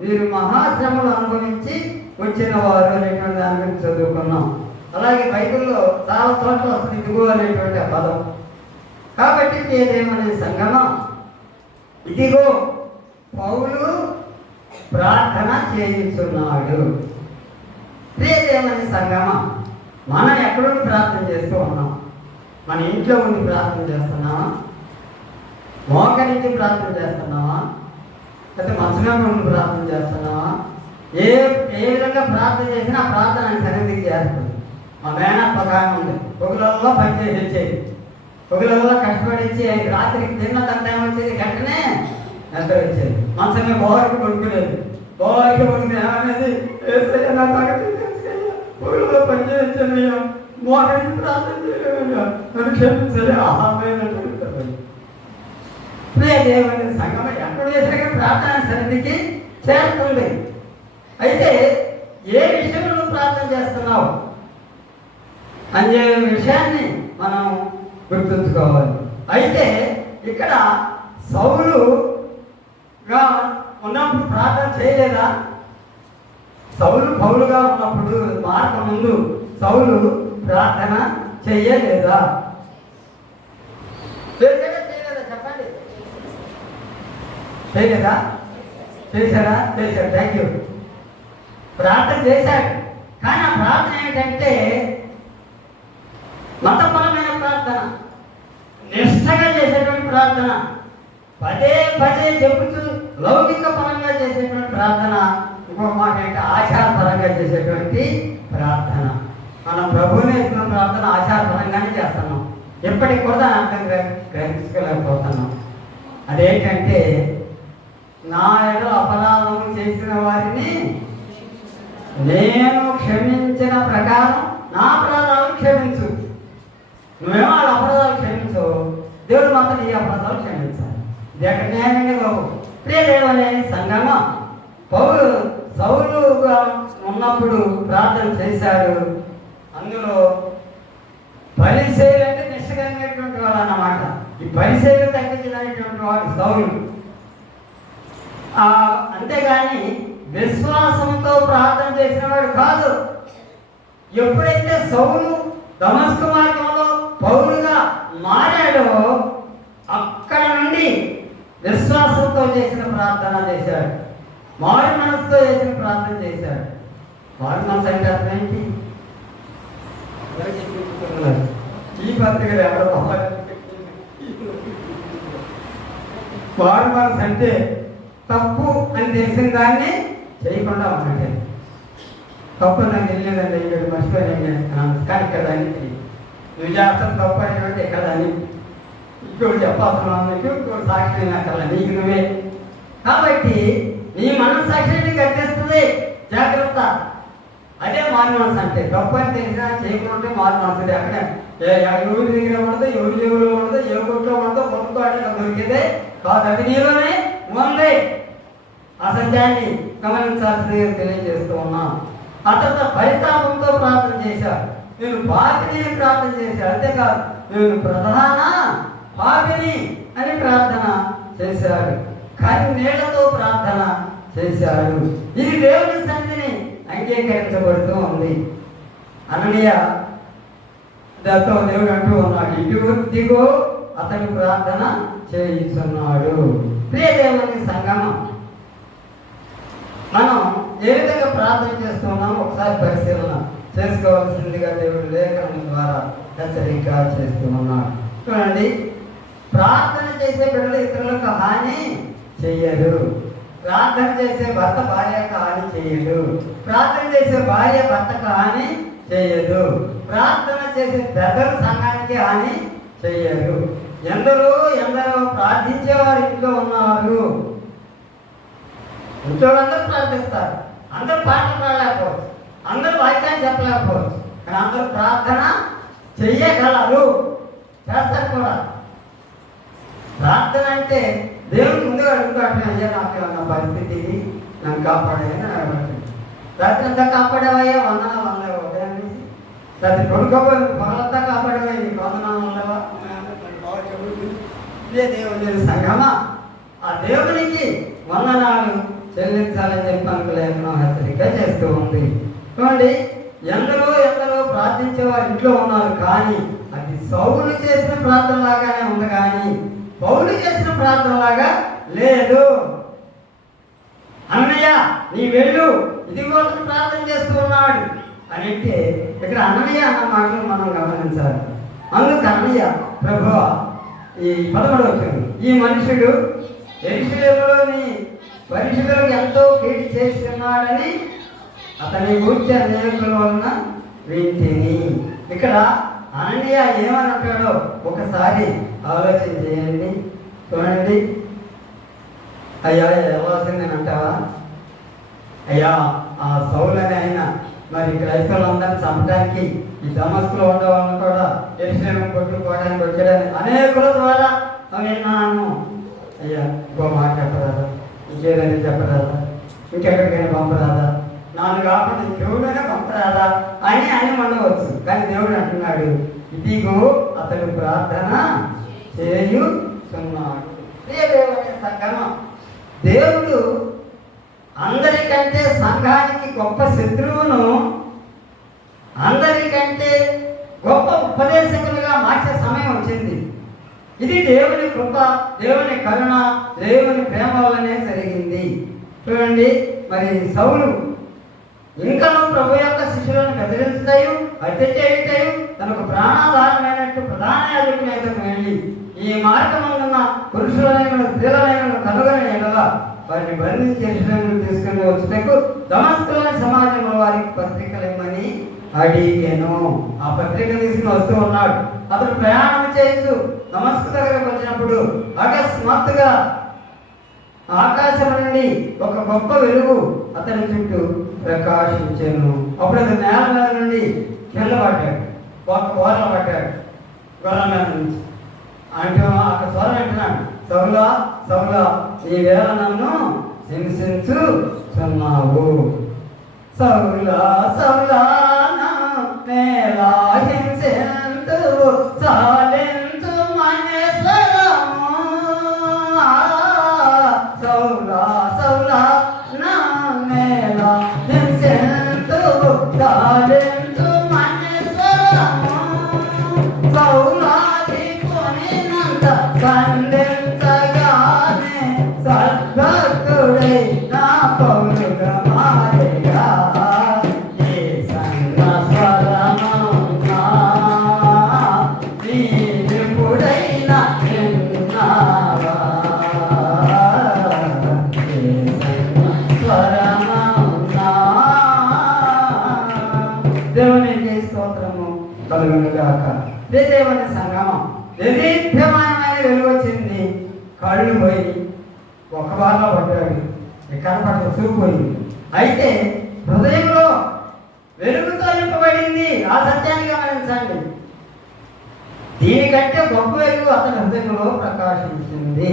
మీరు మహాశ్రమలు అనుభవించి వచ్చిన వారు అనేటువంటి దాని గురించి చదువుకున్నాం. అలాగే బైబిల్లో చాలా చోట్ల వస్తుంది ఇదిగో అనేటువంటి ఆ పదం. కాబట్టి ఏదేమనే సంగమా, ఇదిగో పౌలు ప్రార్థన చేయించున్నాడు. ప్రియదేమని సంగమా, మనం ఎక్కడుండి ప్రార్థన చేస్తూ ఉన్నాం? మన ఇంట్లో ఉండి ప్రార్థన చేస్తున్నావా? మోకరించి ప్రార్థన చేస్తున్నావా? లేకపోతే మంచంలో ఉండి ప్రార్థన చేస్తున్నావా? ఏ విధంగా ప్రార్థన చేసినా ఆ ప్రార్థన ఆయన సన్నిధికి చేస్తుంది. మా మేనప్ప కాలం ఉంది, పొగలలో పనిచేసి వచ్చేది, పొగలలో కష్టపడించి రాత్రికి తిన్న టైం వచ్చేది, వెంటనే ఎంత వచ్చేది. మంచమే బోరికి పడుకునేది, బోరికి పడుకునే ఏమనేది, పొగలలో పనిచేయించానయ్యా, మోకరించి ప్రార్థన చేయలేదయ్యా, నన్ను క్షమించాలి దేవుని సంగమం ఎప్పుడు చేసినా ప్రార్థన సన్నిధికి చేరుతుంది. అయితే ఏ విషయంలో నువ్వు ప్రార్థన చేస్తున్నావు అనే విషయాన్ని మనం గుర్తుంచుకోవాలి. అయితే ఇక్కడ సౌలుగా ఉన్నప్పుడు ప్రార్థన చేయలేదా? సౌలు పౌలుగా ఉన్నప్పుడు మార్గ ముందు సౌలు ప్రార్థన చేయలేదా? చేయలేదా చెప్పండి. చేయలేదా? చేశారా? చేశారు. Thank you. ప్రార్థన చేశాడు. కానీ ఆ ప్రార్థన ఏమిటంటే మతపరమైన ప్రార్థన, నిష్ఠగా చేసేటువంటి ప్రార్థన, పదే పదే చెబుతూ లౌకిక పరంగా చేసేటువంటి ప్రార్థన, ఇంకో మాట ఏంటి ఆచారపరంగా చేసేటువంటి ప్రార్థన. మనం ప్రభువుని ఎత్తున్న ప్రార్థన ఆచారపరంగానే చేస్తున్నాం. ఎప్పటికి కూడా అర్థం గ్రహించుకోలేకపోతున్నాం. అదేంటంటే నా ఏదో అపరాధం చేసిన వారిని నేను క్షమించిన ప్రకారం నా అపరాధాలు క్షమించు. నువ్వేమో వాళ్ళ అపరాధాలు క్షమించు, దేవుడు మాత్రం నీ అపరాధాలు క్షమించాలి. ఇది ఎక్కడ న్యాయమే బాబు. ప్రియదేవనే సంగమ, సౌలుగా ఉన్నప్పుడు ప్రార్థన చేశాడు. అందులో పరిసేలు అంటే నిష్ఠగలిగినటువంటి వాడు అన్నమాట. ఈ పరిసేలు తగ్గించినటువంటి వాడు సౌలు. అంతేగాని విశ్వాసంతో ప్రార్థన చేసిన వాడు కాదు. ఎప్పుడైతే సౌలు దమస్కు మార్గంలో పౌలుగా మారాడో అక్కడ నుండి విశ్వాసంతో చేసిన ప్రార్థన చేశాడు, మారు మనసుతో చేసిన ప్రార్థన చేశాడు. మారు మనసు అంటే అర్థం ఏంటి? ఈ పత్రికలు ఎవరో మారు మనసు అంటే తప్పు అని తెలిసిన దాన్ని చేయకుండా ఉన్నట్టే. తప్పు నాకు తెలియలేదండి, ఇక్కడ మర్చిపోయాను కానీ ఇక్కడ అని నువ్వు చేస్తాను తప్పు అనేటువంటి ఇక్కడ అని ఇంకోటి చెప్పాల్సిన ఇంకోటి సాక్షి అక్కడ నీకు నువ్వే. కాబట్టి నీ మనస్సాక్షిని కట్టేస్తుంది, జాగ్రత్త. అదే మారు మనసు అంటే. తప్పు అని తెలిసినా చేయకుండా మారు మనసు. అక్కడ ఎవరి దగ్గర ఉండదు, ఎవరి జేబులో ఉండదు, ఏ కొట్లో ఉండదో కొనుక్కో అంటే దొరికేదే కాదు. అది నీలోనే ఉంది. ఆ సత్యాన్ని గమనించాల్సిందిగా తెలియజేస్తూ ఉన్నాం. ఆ తర్వాత పరితాపంతో ప్రార్థన చేశారు. నేను పాపిని ప్రార్థన చేశాను, అంతేకాదు నేను ప్రధాన పాపిని అని ప్రార్థన చేశాడు. కానీ నీళ్లతో ప్రార్థన చేశాడు. ఇది దేవుని సన్నిధిని అంగీకరించబడుతూ ఉంది. అననీయ దాంతో దేవుడు అంటూ ఉన్నాడు, ఇదిగో అతడు ప్రార్థన చేయించున్నాడు. ప్రియ దేవుని సంగమం, మనం ఏ విధంగా ప్రార్థన చేస్తున్నామో ఒకసారి పరిశీలన చేసుకోవాల్సిందిగా దేవుడు లేఖనం ద్వారా హెచ్చరిక చేస్తూ ఉన్నాడు. చూడండి, ప్రార్థన చేసే బిడ్డలు ఇతరులకు హాని చెయ్యరు. ప్రార్థన చేసే భర్త భార్యకు హాని చేయడు. ప్రార్థన చేసే భార్య భర్తకు హాని చేయదు. ప్రార్థన చేసే పెద్దలు సంఘానికి హాని చెయ్యరు. ఎందరో ప్రార్థించేవారు ఇంట్లో ఉన్నారు. ఇంట్లో అందరూ ప్రార్థిస్తారు, అందరూ పాటలు పాడలేకపోవచ్చు, అందరూ వాక్యాన్ని చెప్పలేకపోవచ్చు, కానీ అందరూ ప్రార్థన చెయ్యగలరు, చేస్తారు కూడా. ప్రార్థన అంటే దేవుని ముందుగా అడుగుతాడు, అయ్యా నాకు ఉన్న పరిస్థితి నన్ను కాపాడేదని అడగండి. రాత్రి అంతా కాపాడేవయ్యా, వందనాలు వందలేవా అనేసి. రాత్రి కొడుకోబోయి పగలంతా కాపాడేవా, నీకు వందనాలు ఉండవా? ఇదే దేవుని సంగమా, ఆ దేవునికి వందనాలు చెల్లించాలని చెప్పి మనకు లేఖనం హెచ్చరిక చేస్తూ ఉంది. చూడండి, ఎందరో ఎందరో ప్రార్థించే వారు ఇంట్లో ఉన్నారు, కానీ అది సౌలు చేసిన ప్రార్థన లాగానే ఉంది, కానీ పౌలు చేసిన ప్రార్థన లాగా లేదు. అన్నయ్య నీ వెళ్ళు, ఇది కోసం ప్రార్థన చేస్తూ ఉన్నాడు అని అంటే ఇక్కడ అన్నయ్య అన్న మాటలు మనం గమనించాలి. అందుకు అన్నయ్య ప్రభువా, ఈ 11వ వచనం, ఈ మనుషుడు యెరూషలేములోని పరిశుద్ధులకు ఎంతో కీడు చేస్తున్నాడని అతని గురించి అనేకుల వలన వింటిని. ఇక్కడ అననీయ ఏమని అంటాడో ఒకసారి ఆలోచన చేయండి. చూడండి, అయ్యా ఎవరిసిందని అంటావా? అయ్యా ఆ సౌలు అని ఆయన మరి క్రైస్తవులందరినీ చంపడానికి ఈ దమస్కులో ఉండేవాళ్ళని కూడా యెరూషలేము కొట్టుకోవడానికి వచ్చాడని అనేకుల ద్వారా విన్నాను. అయ్యా ఇంకో మాట చెప్పరాదా, ఇంకేదైనా చెప్పరాదా, ఇంకెక్కడికైనా పంపరాదా, నాన్న కాకుండా ఇంకెవరైనా పంపరాదా అని ఉండవచ్చు. కానీ దేవుడు అంటున్నాడు, ఇదిగో అతడు ప్రార్థన చేయుచున్నాడు. దేవుని సంగమం, దేవుడు అందరికంటే సంఘానికి గొప్ప శత్రువును అందరికంటే గొప్ప ఉపదేశకులుగా మార్చే సమయం వచ్చింది. ఇది దేవుని కృప, దేవుని కరుణ, దేవుని ప్రేమ వల్లనే జరిగింది. చూడండి, మరి సౌలు ఇంకనూ ప్రభు యొక్క శిష్యులను బెదిరించుతాయు, హత్య చేయుతాయు, తనకు ప్రాణాధారమైనట్టు ప్రధాన యాజకుని ఎదురు వెళ్ళి ఈ మార్గమున్న పురుషులైన స్త్రీలైన కనుగొని ఎడల వారిని బంధించి యెరూషలేముకు తీసుకుని వచ్చుటకు దమస్కులోని సమాజంలో వారికి పత్రికలు ఇమ్మని అడిగాను. ఆ పత్రిక తీసుకుని వస్తూ ఉన్నాడు. అతడు ప్రయాణం చేయొచ్చు. దమస్కు దగ్గరకు వచ్చినప్పుడు అకస్మాత్తుగా ఆకాశం నుండి ఒక గొప్ప వెలుగు అతని చుట్టూ ప్రకాశించాను. అప్పుడు అతను నేల మీద నుండి కింద పడ్డాడు, ఒక ఓరల పడ్డాడు గొర్రెల మీద నుంచి. అంటే అక్కడ స్వరం అంటున్నాడు, సౌలా సౌలా ఈ వేళ నన్ను హింసించుచున్నావు. సౌలా సౌలా నేలా హింసింతు చాలించు మనేశ్వరము. సౌలా సౌలా నేలా హింసింతు చాలించు మనేశ్వరము. సౌలాది కొనినంత ఖండించగానే సద్భక్తుడై నా పౌరుగా మారేగా. ఏ సంగ స్వరమౌనా నీవెప్పుడైనా విన్నావా? ఏ సంగ స్వరమౌనా. దేవునికి స్తోత్రము కలుగునుగాక. దేవుని సంగమం నిర్దీప్యమానమైన వెలుగు వచ్చింది. కళ్ళు పోయి ఒక బాగా పడ్డాడు, కనపడక చూపు పోయింది. అయితే హృదయంలో వెలుగుతో నింపబడింది. ఆ సత్యాన్ని గమనించండి. దీనికంటే గొప్ప వెలుగు అతని హృదయంలో ప్రకాశించింది.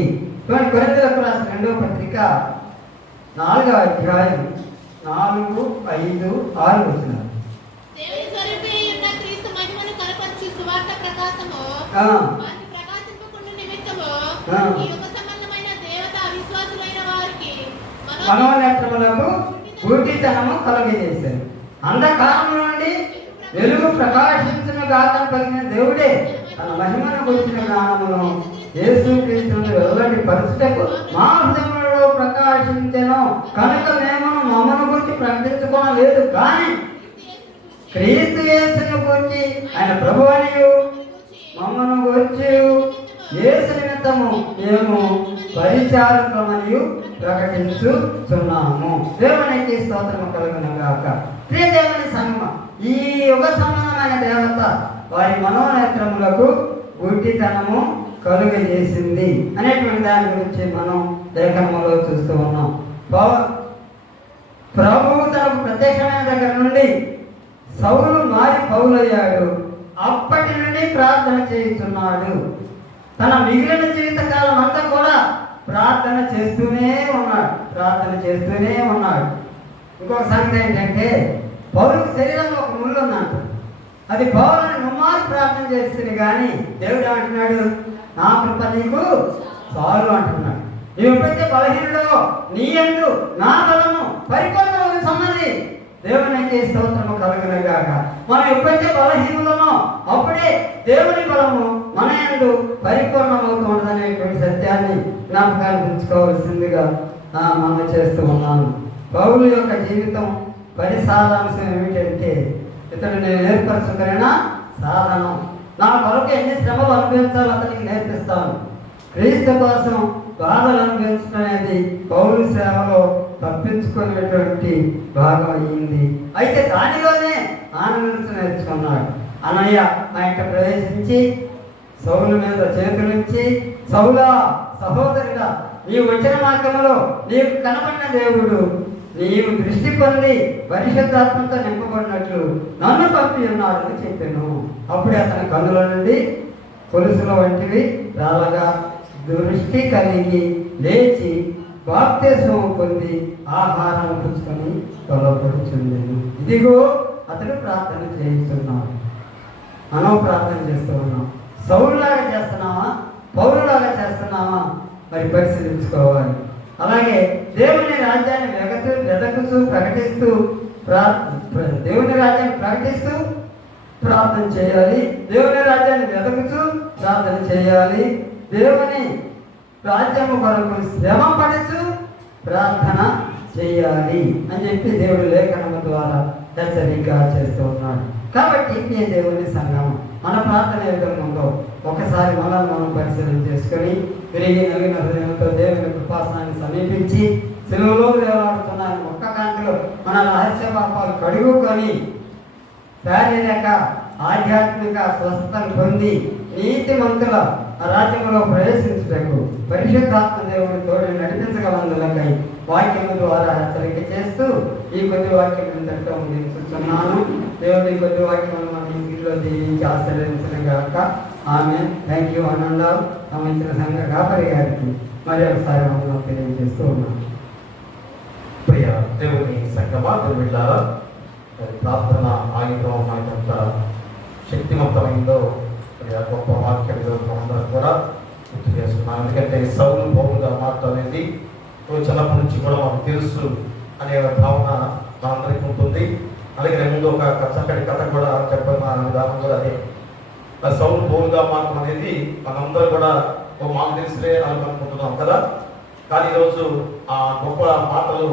కొరింథీయులకు రాసిన 2వ పత్రిక 4వ అధ్యాయం 4, 5, 6 వచనాలు. దేవుని స్వరూపి ఉన్న క్రీస్తు మహిమను కనపరచు సువార్త ప్రకాశము వారిని ప్రకాశింపకుండా నిమిత్తము ఈ యుగ సంబంధమైన దేవత అవిశ్వాసులైన వారికి మనోనేత్రములకు గుడ్డితనము కలుగజేశారు. అంధకారం నుండి వెలుగు ప్రకాశించును గాకని పలికిన దేవుడే తన మహిమను గురించిన జ్ఞానమును యేసుక్రీస్తును వెల్లడి పరచుటకు మా హృదయములలో ప్రకాశించెను. కనుక మేము మమ్మను గురించి ప్రకటించుకోలేదు, కానీ క్రీస్తు యేసును గురించి ఆయన ప్రభువనియు మమ్మను గురించి యేసు నిమిత్తము మేము పరిచారకులమనియు ప్రకటించుచున్నాము. దేవునికి స్తోత్రము కలుగునుగాక. ప్రియ దేవుని సంగమం, ఈ యుగ సంబంధమైన దేవత వారి మనోనేత్రములకు గుడ్డితనము కలుగజేసింది అనేటువంటి దాని గురించి మనం లేఖనములో చూస్తూ ఉన్నాం. ప్రభువు తనకు ప్రత్యక్షమైన దగ్గర నుండి సౌలు మారి పౌలయ్యాడు. అప్పటి నుండి ప్రార్థన చేస్తున్నాడు. తన మిగిలిన జీవితకాలం అంతా కూడా ప్రార్థన చేస్తూనే ఉన్నాడు. ఇంకొక సంగతి ఏంటంటే, పౌరుకు శరీరంలో ఒక ముళ్ళు ఉందంట. అది పౌరుని ముమ్మారు ప్రార్థన చేస్తుంది, కానీ దేవుడు అంటున్నాడు, నా కృప నీకు చాలు అంటున్నాడు. నీవు ఎప్పుడైతే బలహీనుడో నీ యందు నా బలము పరిపూర్ణమైన సన్నది దేవునికి స్తోత్రము కలుగును గాక. మనం ఎప్పుడైతే బలహీనులమో అప్పుడే దేవుని బలము మన యందు పరిపూర్ణమవుతుందనేటువంటి సత్యాన్ని జ్ఞాపకాన్ని ఉంచుకోవాల్సిందిగా మనం చేస్తూ ఉన్నాను. పౌలు యొక్క జీవితం పరిసారాంశం ఏమిటంటే, ఇతడు నేను ఏర్పరచుకున్న సాధనం, నా కొరకు ఎన్ని శ్రమలు అనుభవించాలో అతనికి నేర్పిస్తాను. క్రీస్తు కోసం బాధలు అనుభవించడం అనేది పౌలు సేవలో తప్పించుకునేటువంటి భాగం అయ్యింది. అయితే దానిలోనే ఆనందించ నేర్చుకున్నాడు. అన్నయ్య నా ఇంట ప్రవేశించి సౌలు మీద చేతులుంచి, సౌలా సహోదరుడా, నీవు వచ్చిన మార్గంలో నీకు కనబడిన దేవుడు నీవు దృష్టి పొంది పరిశుద్ధాత్మతో నింపబడినట్లు నన్ను పంపి ఉన్నాడని చెప్పాను. అప్పుడే అతని కన్నుల నుండి కొలుసుల వంటివి రాలగా దృష్టి కలిగి లేచి బాప్తిస్మం పొంది ఆహారం పుచ్చుకొని తొలపడుచుండెను. ఇదిగో అతడు ప్రార్థన చేస్తున్నాడు. మనం ప్రార్థన చేస్తూ ఉన్నాం. సౌలులాగా చేస్తున్నావా, పౌరులాగా చేస్తున్నావా మరి పరిశీలించుకోవాలి. అలాగే దేవుని రాజ్యాన్ని వెదకుతూ ప్రకటిస్తూ దేవుని రాజ్యాన్ని ప్రకటిస్తూ ప్రార్థన చేయాలి. దేవుని రాజ్యాన్ని వెదకుతూ ప్రార్థన చేయాలి. దేవుని రాజ్యము కొరకు శ్రమ పడుతూ ప్రార్థన చేయాలి అని చెప్పి దేవుడి లేఖనము ద్వారా హెచ్చరిక చేస్తూ ఉన్నాడు. కాబట్టి మీ దేవుని సంఘం మన ప్రార్థన ఏ విధంగా ఉందో ఒకసారి మనల్ని మనం పరిశీలన చేసుకొని తిరిగి నలిగిన హృదయంతో దేవుని కృపాసనాన్ని సమీపించి సెలవులో వేలాడుతున్నాను ఒక్క కాంతిలో మన రహస్య పాపాలు కడుగుకొని శారీరక ఆధ్యాత్మిక స్వస్థతను పొంది నీతిమంతుల రాజ్యంలో ప్రవేశించుటకు పరిశుద్ధాత్మ దేవుని తోడు నడిపించగలందులకై వాక్యము ద్వారా హెచ్చరిక చేస్తూ ఈ కొద్ది వాక్యం ఇంతటితో ముగించుతున్నాను. దేవుడి కొద్ది వాక్యం మన ఇంటిలో దీవించి ఆశ్రయించిన గాక. ఆమె థ్యాంక్ యూ ఆనందం సంబంధించిన సంఘ కాపరి గారికి మరి ఒకసారి మనం తెలియజేస్తూ ఉన్నాను. ప్రియ దేవుని సంగమా, దేవుళ్ళారా, ప్రార్థన ఆయుధం మనకంత శక్తివంతమైందో గొప్ప వాక్యం మనందరం కూడా గుర్తు చేస్తున్నాం. ఎందుకంటే సౌలు పౌలుగా మార్చడం అనేది చిన్నప్పటి నుంచి కూడా మనకు తెలుసు అనే భావన మనందరికీ ఉంటుంది. అలాగే ముందు ఒక చక్కటి కథ కూడా చెప్పిన విధానం కూడా అదే. సౌలు పౌలుగా మార్చడం అనేది మనందరూ కూడా మాకు తెలిసిలే అనుకుంటున్నాం కదా. కానీ ఈరోజు ఆ గొప్ప మాటలు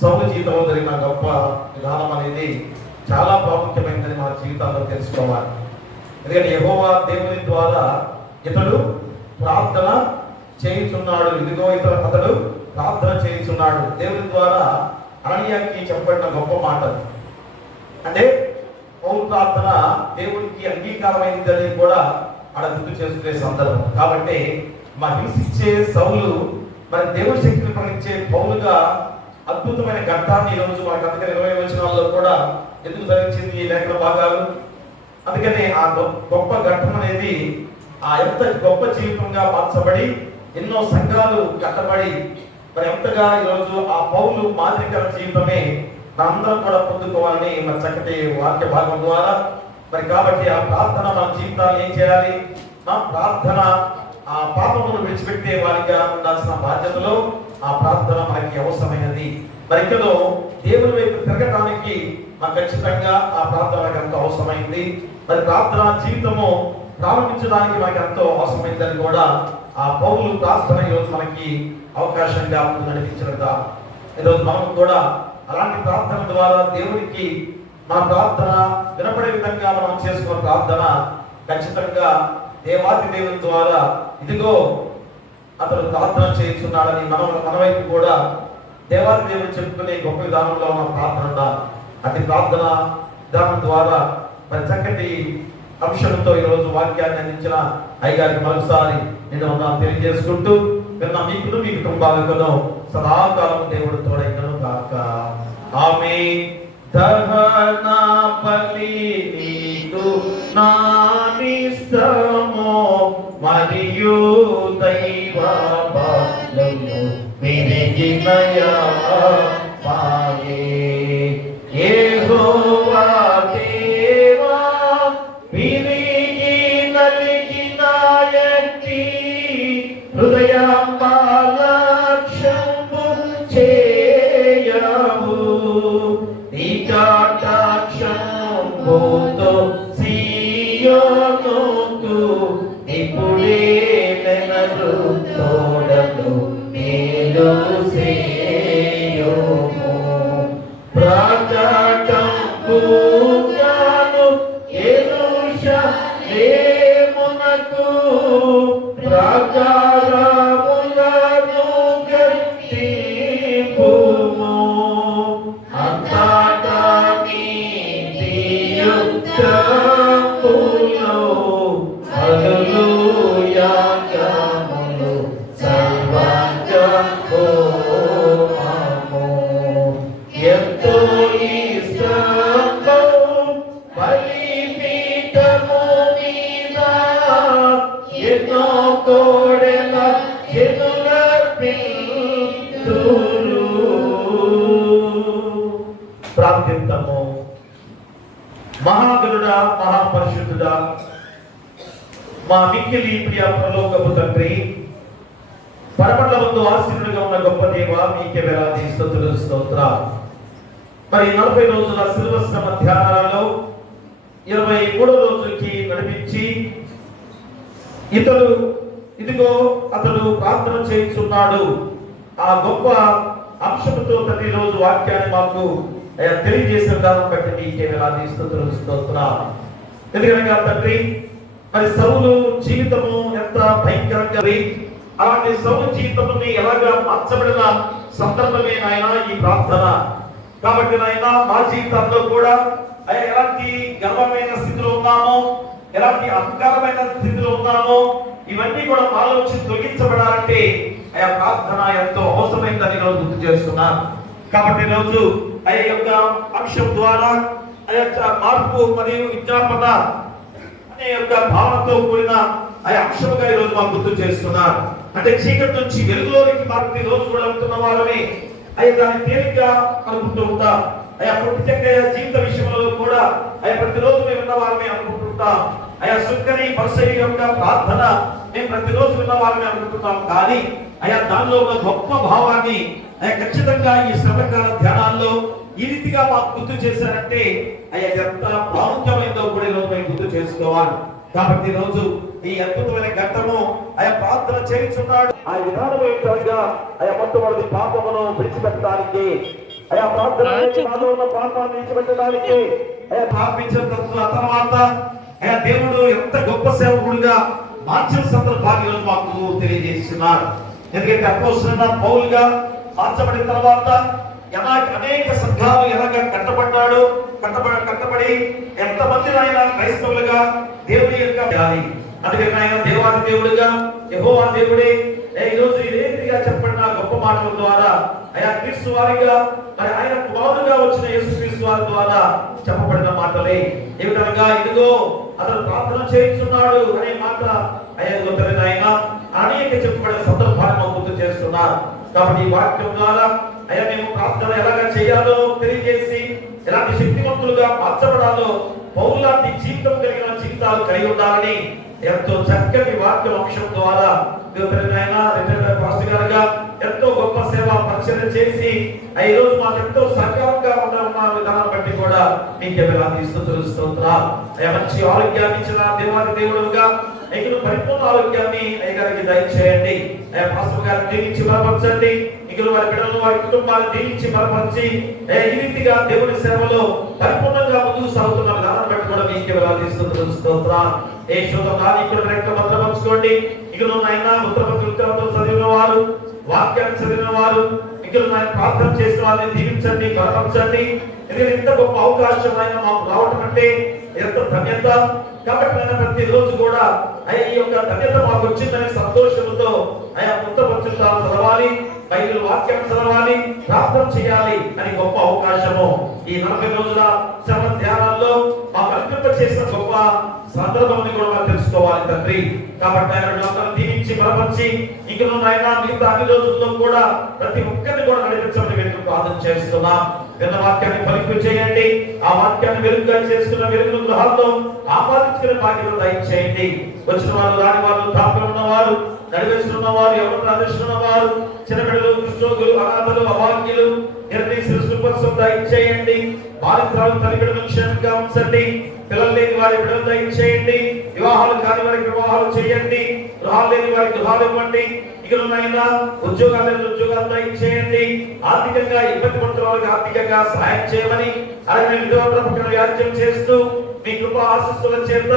సౌలు జీవితంలో జరిగిన గొప్ప విధానం అనేది చాలా ప్రాముఖ్యమైనదని మన జీవితాల్లో తెలుసుకోవాలి. ఎందుకంటే యెహోవా దేవుని ద్వారా ఇతడు ప్రార్థన చేయుచున్నాడు. ఇదిగో అతడు ప్రార్థన చేయుచున్నాడు. దేవుని ద్వారా అననీయాకి చెప్పబడిన గొప్ప మాటలు. అంటే పౌలు ప్రార్థన దేవునికి అంగీకారమైందని కూడా అక్కడ గుర్తు చేసుకునే సందర్భం. కాబట్టి మా హింసించే సౌలు మరి దేవుని శక్తిని ప్రకటించే పౌలుగా అద్భుతమైన ఘట్టాన్ని ఈరోజు మనకు అందుకని 20 వచనాల్లో కూడా ఎందుకు ధరించింది ఈ లేఖన భాగాలు. అందుకని ఆ గొప్ప ఘట్టం అనేది ఆ ఎంత గొప్ప జీవితంగా మార్చబడి ఎన్నో సంఘాలు కట్టబడి మరి ఎంతగా ఈరోజు ఆ పౌలు మాదిరికర జీవితమే మనందరం కూడా పొందుకోవాలని మరి చక్కటి వాక్య భాగం ద్వారా మరి కాబట్టి ఆ ప్రార్థన మన జీవితాన్ని ఏం చేయాలి? మా ప్రార్థన ఆ పాపమును విడిచిపెట్టే వారిగా ఉండాల్సిన బాధ్యతలో ఆ ప్రార్థన మనకి అవసరమైనది. మరి ఇంకలో దేవుని వైపు తిరగటానికి మనకు ఖచ్చితంగా ఆ ప్రార్థన మనకు ఎంతో అవసరమైంది. మరి ప్రార్థన జీవితము ప్రారంభించడానికి మనకి ఎంతో అవసరమైందని కూడా ఆ పౌలు ప్రార్థన ఈరోజు మనకి అవకాశంగా నడిపించినట్టు ఈరోజు మనం కూడా అలాంటి ప్రార్థన ద్వారా దేవునికి మన ప్రార్థన వినపడే విధంగా మనం చేసుకున్న ప్రార్థన ఖచ్చితంగా దేవాది దేవుని ద్వారా ఇదిగో అతడు ప్రార్థన చేస్తున్నాడని మన వైపు కూడా దేవాది దేవుడు చెప్పుకునే గొప్ప విధానంలో ఉన్న ప్రార్థన అతి ప్రార్థన విధానం ద్వారా మరి చక్కటి అంశంతో ఈరోజు వాక్యాన్ని అందించిన అయ్యగారికి మరోసారి నేను తెలియజేసుకుంటూ విన్న మీకు మీ కుటుంబాలకు సదాకాలం దేవుడు తోడైనను కాక. ఆమేన్. దహన బలి నీకు నామిస్తమో మరియు దైవ బలులు విరిగినయా పాయే. యెహోవా దేవా విరిగి నలిగిన ఎట్టి హృదయం బాల సియోనుకు ఇప్పుడే నెనరు తోడను మేలు సేయుము. ప్రకటంపుగాను యెరూషలేమునకు ప్రాకారములను కట్టింపుము. అంతటా నీతియుక్తములు హల్లెలూయా గానములు సర్వాంగహోమము. ఎంతో ఇష్టంతో బలిపీఠము మీద ఎన్నో కోడెల జనులర్పింతురు. ప్రార్థిద్దాము. మహాగణుడా, మహాపరిశుద్ధుడా, మా మిక్కిలి ప్రియ పరలోకపు తండ్రి, పరమట్లమందు ఆశీనుడిగా ఉన్న గొప్ప దేవ, మీకే వేలాది స్తుతులు స్తోత్రాలు. మరి 40 రోజుల శిలువ శ్రమ ధ్యానాలలో 23వ రోజుకి నడిపించి ఇదిగో అతడు ప్రార్థన చేయించున్నాడు. ఆ గొప్ప అంశంతో ప్రతి రోజు వాక్యాన్ని మాకు తెలియజేసిన దాన్ని బట్టి మీకే వేలాది స్తుతులు స్తోత్రాలు. ఎందుకనగా తండ్రి, మరి సౌలు జీవితము ఎంత భయంకరంగా, అలాంటి సౌలు జీవితంని ఎలాగా మార్చబడిన సందర్భమే నాయన ఈ ప్రార్థన. కాబట్టి నాయన మా జీవితంలో కూడా ఎలాంటి గర్వమైన స్థితిలో ఉన్నామో, ఎలాంటి అహంకారమైన స్థితిలో ఉన్నామో, ఇవన్నీ కూడా మాలో నుంచి తొలగించబడాలంటే ఆయా ప్రార్థన ఎంతో అవసరమైందని రోజు గుర్తు చేస్తున్నాను. కాబట్టి రోజు ఆయా యొక్క అంశం ద్వారా ఆయా మార్పు మరియు విజ్ఞాపన అనే యొక్క భావనతో కూడిన ఆయా అంశముగా ఈరోజు మాకు గుర్తు చేస్తున్నారు. అంటే చీకటి నుంచి వెలుగులోనికి మార్పు రోజు కూడా వెళ్తున్న వాళ్ళని అయ్యా దాన్ని తేలిగ్గా అనుకుంటూ ఉంటాం. అయ్యా పొట్టి చక్కయ్య జీవిత విషయంలో కూడా అయ్యా ప్రతిరోజు మేము విన్న వాళ్ళని అనుకుంటుంటాం. అయ్యా సుక్కని పరిసరి యొక్క ప్రార్థన మేము ప్రతిరోజు విన్న వాళ్ళని అనుకుంటున్నాం. కానీ అయ్యా దానిలో ఉన్న గొప్ప భావాన్ని అయ్యా ఖచ్చితంగా ఈ శ్రమకాల ధ్యానాల్లో ఈ రీతిగా మాకు గుర్తు చేశారంటే అయ్యా ఎంత ప్రాముఖ్యమైనదో కూడా ఈరోజు మేము గుర్తు చేసుకోవాలి. కాబట్టి రోజు ఈ అద్భుతమైన ఘట్టము ఆయా ప్రార్థన చేయించున్నాడు. ఆ విధానం ఏంటనగా ఆయా మొట్టమొదటి పాపమును విడిచిపెట్టడానికి, ఆయా ప్రార్థన ఉన్న పాపాన్ని విడిచిపెట్టడానికి, ఆయా పాపించిన తర్వాత ఆయా దేవుడు ఎంత గొప్ప సేవకుడుగా మార్చిన సందర్భాన్ని ఈరోజు మాకు తెలియజేస్తున్నారు. ఎందుకంటే అపోస్తలుడైన పౌలుగా మార్చబడిన తర్వాత అనేక సంఘాలు ఎలాగా కట్టబడి ఎంతమంది ఆయన క్రైస్తవులుగా దేవుని యొక్క అందుకని ఆయన దేవాది దేవుడుగా యెహోవా దేవుడే ఈ రోజు ఈ రీతిగా చెప్పబడిన గొప్ప మాటల ద్వారా ఆయా క్రీస్తు వారిగా మరి ఆయన కుమారుడుగా వచ్చిన యేసుక్రీస్తు వారి ద్వారా చెప్పబడిన మాటలే ఏ విధంగా ఇదిగో అతను ప్రార్థన చేయించున్నాడు అనే మాట ఆయన అనేక చెప్పబడిన సందర్భాన్ని మాకు గుర్తు చేస్తున్నారు. కాబట్టి ఈ వాక్యం ద్వారా అయ్యా మేము ప్రార్థన ఎలాగా చేయాలో తెలియజేసి ఎలాంటి శక్తివంతులుగా మార్చబడాలో పౌలు లాంటి జీవితం కలిగిన జీవితాలు కలిగి ఉండాలని ఎంతో చక్కటి వాక్య అంశం ద్వారా ఎంతో గొప్ప సేవ పరిచయం చేసి ఈ రోజు మాకు ఎంతో సహకారంగా ఉన్న విధానం బట్టి కూడా మీకు వేలాది స్తుతులు స్తోత్రాలు. మంచి ఆరోగ్యాన్ని ఇచ్చిన దేవాది దేవుడుగా మీకు పరిపూర్ణ ఆరోగ్యాన్ని అయ్యగారికి దయచేయండి. పాస్టర్ గారిని దీవించి బలపరచండి. మిగిలిన వారి బిడ్డలను వారి కుటుంబాన్ని దీవించి బలపరిచి ఈ రీతిగా దేవుని సేవలో పరిపూర్ణంగా ముందుకు సాగుతున్న విధానం బట్టి కూడా మీకు వేలాది స్తుతులు స్తోత్రాలు. ఏ శోధనాన్ని ఇక్కడ రెక్క భద్రపరచుకోండి. మిగిలిన ఆయన ఉత్తరపత్రులతో చదివిన వారు, వాక్యాన్ని చదివిన వారు, మిగిలిన ఆయన ప్రార్థన చేసిన వారిని దీవించండి, బలపరచండి. ఎందుకంటే ఇంత గొప్ప అవకాశం ఆయన మాకు రావటం అంటే ఎంత ధన్యత. కాబట్టి ఆయన ప్రతి రోజు కూడా ఈ యొక్క ధన్యత మాకు వచ్చిందనే సంతోషంతో ఆయా ఉత్తరపత్రులతో చదవాలి, బైబిల్ వాక్యం చదవాలి, ప్రార్థన చేయాలి అని గొప్ప అవకాశము ఈ 40 రోజుల శ్రమ ధ్యానాల్లో మాకు అనిపింప చేసిన గొప్ప సందర్భం కూడా మనం తెలుసుకోవాలి తండ్రి. కాబట్టి ఆయన దీవించి బలపరిచి ఇంకను ఆయన మిగతా అన్ని రోజుల్లో కూడా ప్రతి ఒక్కరిని కూడా నడిపించమని మేము ప్రార్థన చేస్తున్నాం. విన్న వాక్యాన్ని ఫలింపు చేయండి. ఆ వాక్యాన్ని వెలుగుగా చేసుకున్న వెలుగు గృహాల్లో ఆపాదించుకునే బాధ్యత దయచేయండి. వచ్చిన వాళ్ళు, రాని వాళ్ళు, తాపలు ఉన్నవారు, నడివేస్తున్న వారు, ఎవరు ప్రదర్శన వారు, చిన్నబిడ్డలు, కృష్ణోగులు, అనాథలు, అవాక్యులు నిర్ణయించిన దయచేయండి. బాధితురాలు తల్లిబిడ్డలను క్షేమంగా ఉంచండి. పిల్లలు లేని వారి బిడ్డలు దయచేయండి, వివాహాలు కాని వారికి వివాహాలు చేయండి, గృహాలు లేని వారికి గృహాలు ఇవ్వండి, ఇకనైనా ఉద్యోగాలు లేని ఉద్యోగాలు దయచేయండి, ఆర్థికంగా ఇబ్బంది పడుతున్న వారికి ఆర్థికంగా సహాయం చేయమని, అలాగే విధవల పక్కన వ్యాజ్యం చేస్తూ మీ కృప ఆశీస్సుల చేత